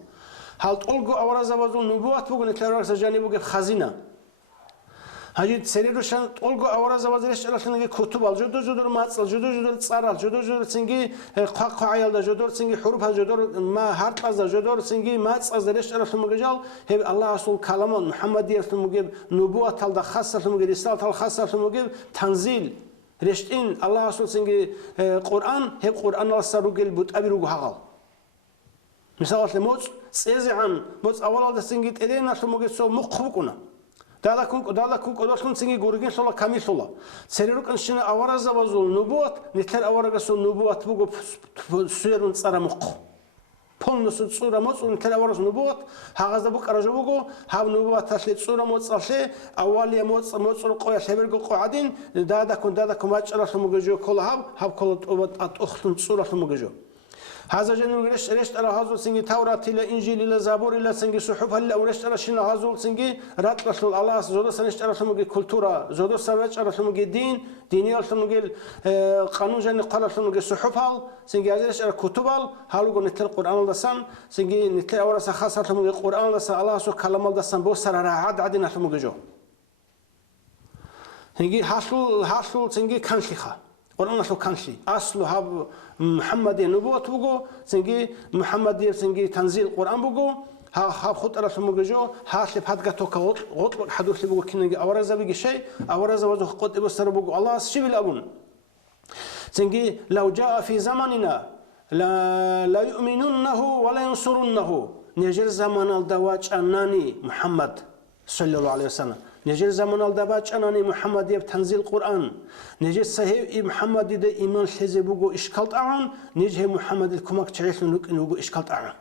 هل تقولوا أورا زبازون نبوت بوجو نتل أورا سجاني بوجو خزينة هاجي تسريروشان تقولوا أورا زبازريش على شلنا كتب الجدور ماتس الجدور صار الجدور سنجي قاعيل الجدور سنجي حروف الجدور ما هرت از الجدور سنجي ماتس ازريش على شلنا مجال هي الله رسول كلام محمد يسمى نبوت هذا خاصة شلنا رسالة الخاصة شلنا تنزيل رشتين الله رسول سنجي قرآن هي قرآن الله سروجل بوت أبي روجو هقال مثال الموت سيزعم موت أول هذا سنجي تدين نشوف موجود سو مخبوكنا دادا كون قدرتون سنجي غورجين صلا كامل صلا سريرو كنشنا أورز بازول نبوت نتر أورجسو نبوت بقو سيرون صار مق полностью صورة مصر نتر أورز نبوت هذا بق رجع بقو هاو نبوت تسليت صورة مصر شيء أولي مصر قوي سبيرجو قاعدين دادا كون ما تشرح مججو كل هاو كل أختن صورة مججو هذا جنون رشت على هذا سنجي توراة إلى إنجيل إلى زبور إلى سنجي صحف هلا ورشت على شنو هذا سنجي رات رسول الله زود سنشت على شنو كولتورا زود سويت على شنو ديني على شنو قانون جن قال شنو صحف هال سنجي هذا على كتب هال هالو قلنا نتل القرآن لسان سنجي نتل أورا خاصة شنو القرآن لسان الله سو كلام لسان بوسر عدنا شنو جو سنجي حصل سنجي كان شيخا قرآن شو كانشي أصله هاب محمد نبوة بقو سنجي محمد سنجي تنزيل القرآن بقو هاب خط على شو مججو هاشلي بحد قطوك غط حدوث بقو كنجي أورزا بيجي شيء أورزا وزو قط بسر بقو الله شيء بالأبون سنجي لو جاء في زماننا لا يؤمنونه ولا ينصرونه نجر زمان الدواج أناني محمد صلى الله عليه وسلم نجر زمان الدواج أناني محمد يب تنزيل القرآن نجر صحيح محمد ده إيمان حزب بقو إشكالت أعن نجه محمد الكمك تعيش لنوك إنه إشكالت أعن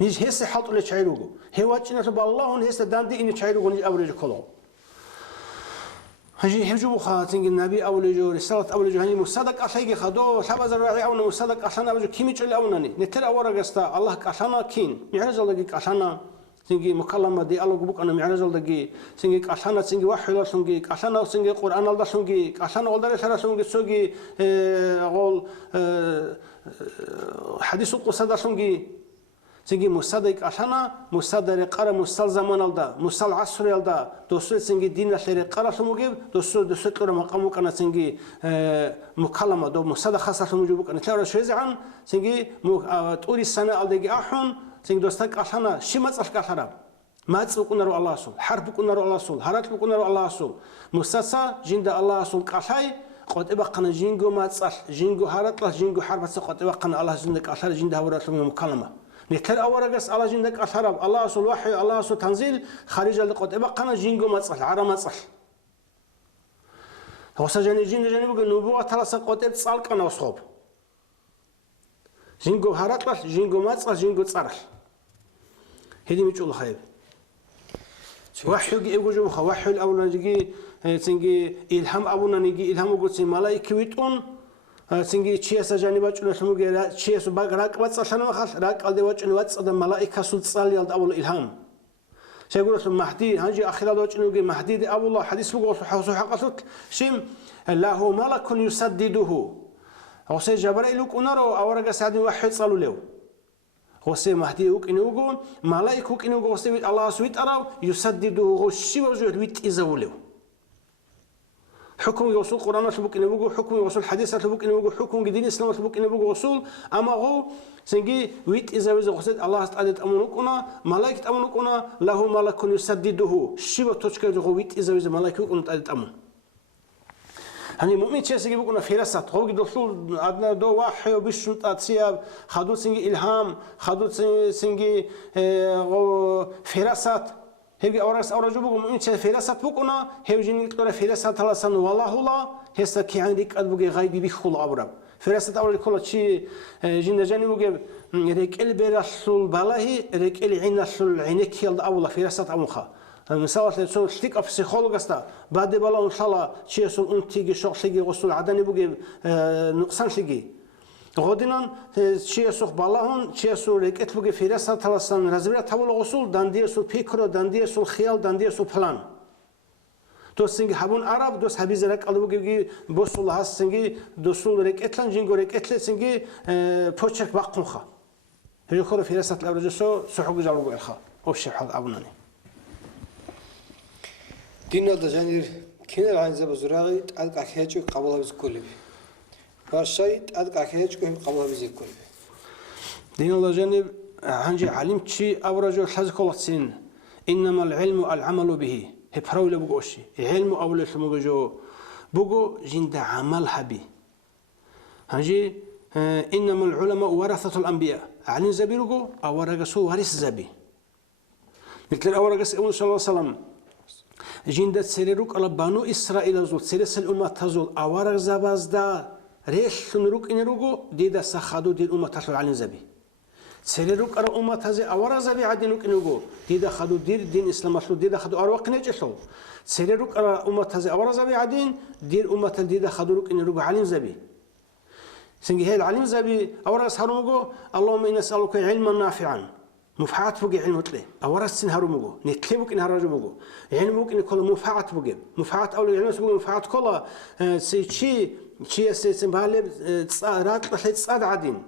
نجه هسه حط اللي تعيروه هو أجنة بالله هسه داندي إنه تعيروه نجه أولي كله هجي هجو بخاتين النبي أولي جو رسالة أولي جو هني مصدق أشيء خدو سبعة زراعي أو مصدق عشان أبجو كيميش اللي أوناني نتر أورا جستا الله عشانا كين معرض الله عشانا سنجي مكلمة دي الله بوك أنا معرض الله سنجي عشانا سنجي وحي الله سنجي عشانا سنجي قرآن الله سنجي عشانا الله رسالة سنجي سنجي قول حديث القصة سنجي سنجي مصدق عشانا مصدق قرا مصل زمان الله مصل عصر الله دوسر سنجي دين الشر قرا سموجي دوسر لما مقامه كنا سنجي مكلمة دو مصدق خاصة سموجي بوك أنا ترى شو زعم سنجي تقولي السنة الله أحون سنجي دوستك عشانا شمت أشك عشرة ما تسوقنا رو الله سول حرب كنا رو الله سول هرات كنا رو الله سول مستسا جند الله سول كاشاي قد إبقنا جينجو ما تصح جينجو هرات لا جينجو حرب قد إبقنا الله جندك عشرة جند هورا سمي مكلمة نتر أورجس الله جندك عشرة الله سول وحي الله سول تنزيل خارج القد إبقنا جينجو ما تصح عرا ما تصح هو سجني جند بقول نبوة ثلاثة قد إتصال كنا وصوب جينجو هرات لا جينجو ما تصح جينجو تصرح هذي ميجول خيب وحي يجوا جو وحي الأول نجي سنجي إلهام أبونا نجي إلهام وقول سين ملاك ويتون سنجي شيء سجاني بتشون شو مجرد شيء سباق راك بس عشان ما خاص راك على بتشون واتس هذا ملائكة سلط صالي على أول إلهام سيقول اسم مهدي هنجي آخر هذا بتشون يجي مهدي أبو الله حديث وقول حوسه حقصت شيم له ملك يسدده هو سي جبريل كونارو أورجع سعد واحد صالوا له غسي مهدي وكينوغو ملاك وكينوغو غسي الله سويت أراو يسدده غشي وجود ويت إزولو حكم يوصل القرآن سبوك إنوغو حكم يوصل الحديث سبوك إنوغو حكم دين الإسلام سبوك إنوغو وصول أما هو سنجي ويت إزولو غسي الله استعدت أمونكونا ملاك أمونكونا له ملك يسدده شيء توشكه ويت إزولو ملاك وكون استعدت أمون هني مؤمن شيء سيجي بقولنا فيرسات هو قد وصل عندنا دو وحي وبيشون تأثير خدود سنجي إلهام خدود سنجي فيرسات هيجي أورج بقول مؤمن شيء فيرسات بقولنا هيجي نقدر فيرسات هلا سن والله الله هسه كي عندك أدبوجي غايبي بيخول عبرم فيرسات أول كل شيء جند جاني بقول ريك البرسول بالله ريك العين السول عينك يلد أول فيرسات أمخا مثلا تقول شتيك أبسيخولوج استا بعد بالا إن شاء الله شيء سول أنتيجي شخص يجي غسول عدني بقى نقصان شيء غادينا شيء سوق بالهون شيء سول ركت بقى في رأس ثلاثة رزبية تقول غسول داندية سول فكرة داندية سول خيال داندية سول بلان دوست سنجي حبون عرب دوست حبي زرق قلبو بقى بوصل هاس سنجي دوسول ركت لان جينجو ركت سنجي بوشك باقمخا هي خور في رأس الأبرج سحوق جالو الخا أو شيء حظ أبوناني دين الدجانير كنر عن زب زراعي أدق أكيدشو قبلها بزكولي فالشيء أدق أكيدشو هم قبلها بزكولي دين الدجانير هنجي علم شيء أورجو حزق الله سين إنما العلم العمل به هبراول بقوشي علم أول شموجو بقو جند عمل حبي هنجي إنما العلماء ورثة الأنبياء علم زبيرجو أورجسو وارث زبي مثل أورجس إبن صلى الله عليه وسلم جندا سيرروك على بانو إسرائيل زول سيرس الأمة تزول أوارق زبازدا ريش نروك إن روجو ديدا سخادو دي الأمة تطلع على زبي سيرروك على أمة تزي أوارق زبي عدينوك إنوجو ديدا خدو دين إسلام أصله ديدا خدو أروق نجسو سيرروك على أمة تزي أوارق زبي عدين دير أمة ديدا خدوك إن روجو علم زبي سنجي هاي العلم زبي أوارق سهرموجو اللهم إن نسألك علما نافعا مفاعات فوق علم تلي أورا السن هرموجو نتلبك إن هرجموجو علمك إن كل مفاعات بوجب مفاعات أول علم سبوج مفاعات كلا شيء سنبالب رات لحد صاد عدين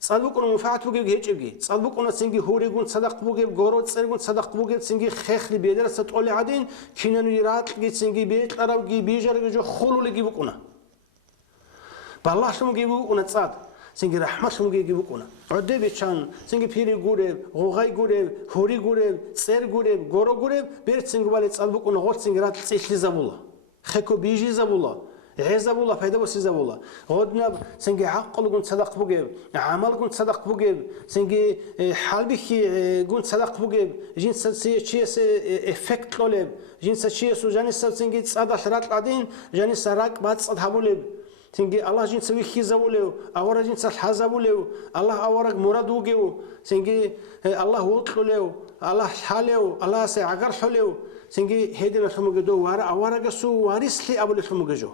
صادبك إنه مفاعات بوجب هيج بيجي صادبك إنه سنجي هوري يقول صدق بوجب جورود سنجي صدق بوجب سنجي خيخ لبيدر ستقول عدين كنا نيرات لقيت سنجي بيت أراو جي بيجر جو خلو لقي بكونا بالله شو مجيبو كنا تصاد سنجي رحمة شو مجيبو كنا عده بيشان سنجي بيري غورب غوغاي غورب هوري غورب سير غورب غورو غورب بيرت سنجي بالي تصادبك إنه غور سنجي رات تسيح لزبولا خكو بيجي زبولا عزبولا فايدة بس زبولا غدنا سنجي عقل قلت صدق بوجب عمل قلت صدق بوجب سنجي حال بخي قلت صدق بوجب جنس شيء إفكت لولب جنس شيء سوجاني سنجي تصاد حرات العدين جاني سراك بعد صاد هبولب سنجي الله جنس ويخي زبولو أورا جنس الحزبولو الله أورا مراد وجو سنجي الله وطلو الله حالو الله سعقر حلو سنجي هيدنا ثمجدو وارا أورا جسو وارث لي أبو ثمججو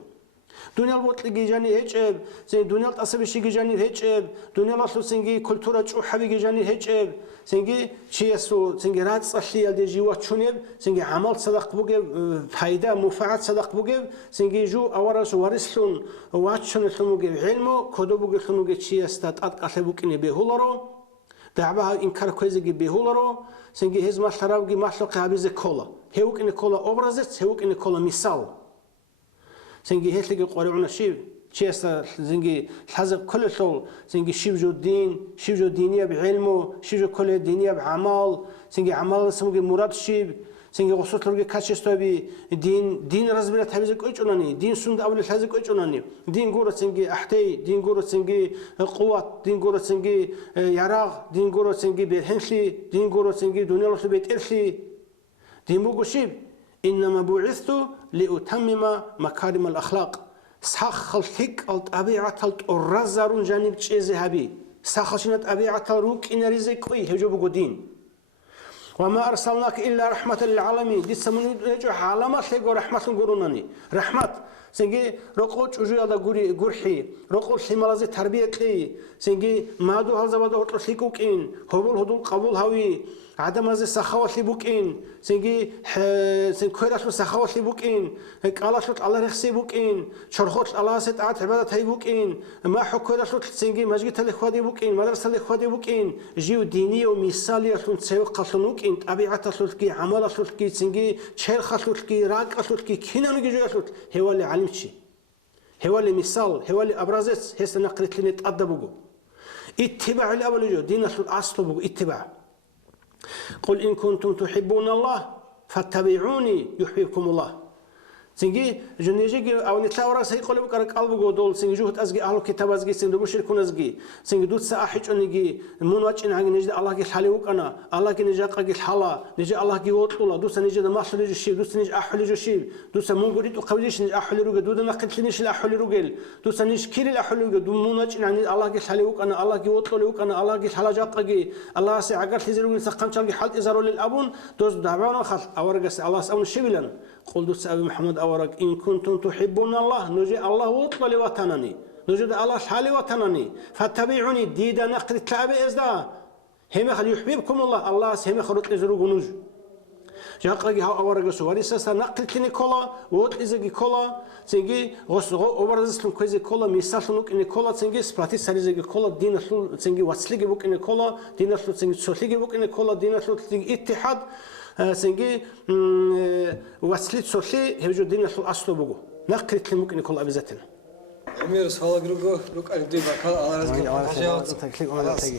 دنيا الوطن جيجاني هيجب سنجي دنيا الأصل شيء جيجاني هيجب دنيا الأصل سنجي كلتورة شو حبي جيجاني هيجب سنجي شيء سو سنجي رات صحيح الدي جوا شنيب سنجي عمل صدق بوجب فايدة مفاعل صدق بوجب سنجي جو أورا سو وارثلون واتشون ثموجب علمه كده بوجب ثموجب شيء استات أتقل بوكني بهولرو دعوها إنكار كويزة بهولرو سنجي هز ما شرابي ما شلق عبيز كولا هيوك إن كولا أبرزت هيوك إن كولا مثال سنجي هيتلقي قريعنا شيء است زنجي حزب كل شغل سنجي شيبجو الدين شيبجو الدينية بعلمه شيبجو كل الدينية بعمل سنجي عمل سموجي مراد شيب سنجي غصوت لرجع كاتشستوبي دين رزبلة تحبزك أجناني دين سند أول الحزق أجناني دين جورة سنجي أحتي دين جورة سنجي قوات دين جورة سنجي يراغ دين جورة سنجي بيرهنشلي دين جورة سنجي دنيا الله بيت إرشلي دين بوجو شيب إنما بعثت لأتمم مكارم الأخلاق سخل ثق الطبيعة الرزارون جانب شيء هبي سخشنت طبيعة روك إن رزق وي هجو بقدين وما أرسلناك إلا رحمة للعالمين دي سمنو نجو عالمات لقو رحمة قروناني رحمة سنجي رقوش وجو هذا قرحي رقوش حمالازي تربية لي سنجي مادو هالزبادو هطلو ليكوك إن هبول هدول قبول هاوي عدم هذا سخاوة لبوكين سنجي سنكويرش سخاوة لبوكين قالشوت الله رخصي بوكين شرخوت الله ستعات عبادة هاي بوكين ما حكويرش سنجي مجد الإخوادي بوكين مدرسة الإخوادي بوكين جيو دينية ومثالية سنسيوق قصنوكين طبيعة سلوكي عمل سلوكي سنجي شرخ سلوكي راق سلوكي كنا نجي سلوك هو اللي علمتشي هو اللي مثال هو اللي أبرزت هسه نقلت لي نتأدبوا اتباع الأول جو دين الأصل بوجو اتباع قل إن كنتم تحبون الله فاتبعوني يحببكم الله سنجي جنيجي أو نتلاورا سيقول بك قلب جودول سنجي جهد أزجي أهل الكتاب أزجي سنجي مشركون أزجي سنجي دوت ساحج أنجي منوج إن عن نجد الله جل حليوك أنا الله جل نجاق جل حلا نجي الله جل وطلا دوت نجد ما حل نجي شيء دوت نجي أحل نجي شيء دوت منقولي وقبليش نجي أحل رجل دوت نقلت نجي الأحل رجل دوت نجي كيل الأحل رجل دوت منوج إن عن الله جل حليوك أنا الله جل وطلا أنا الله جل حلا جاق جي الله سعقر تزرون سقم شال حال إزارو للأبون دوت دعوانا خل أورجس الله سأون شبيلا قل دوت أبي محمد أورج إن كنتم تحبون الله نجي الله وطل لوطنني نجد الله حالي وطنني فاتبعوني ديدا نقل التعب إزدا هم خل يحببكم الله الله هم خلط إزروق نج جاقرجي هاو أورج سواري ساسا نقل تني كلا وط إزجي كلا سنجي غصغو أبرزتم كويزي كلا ميسالنوك إن كلا سنجي سبلاتي ساليزجي كلا دين شلون سنجي وصلجي بوك إن كلا دين شلون سنجي سولجي بوك إن كلا دين شلون سنجي اتحاد سنجي وصلت سولي هجو دين شلون أصله بوجو نقل تلي ممكن يكون أبزتنا. أمير سؤال جروجو لوك أردي بكال على رزق.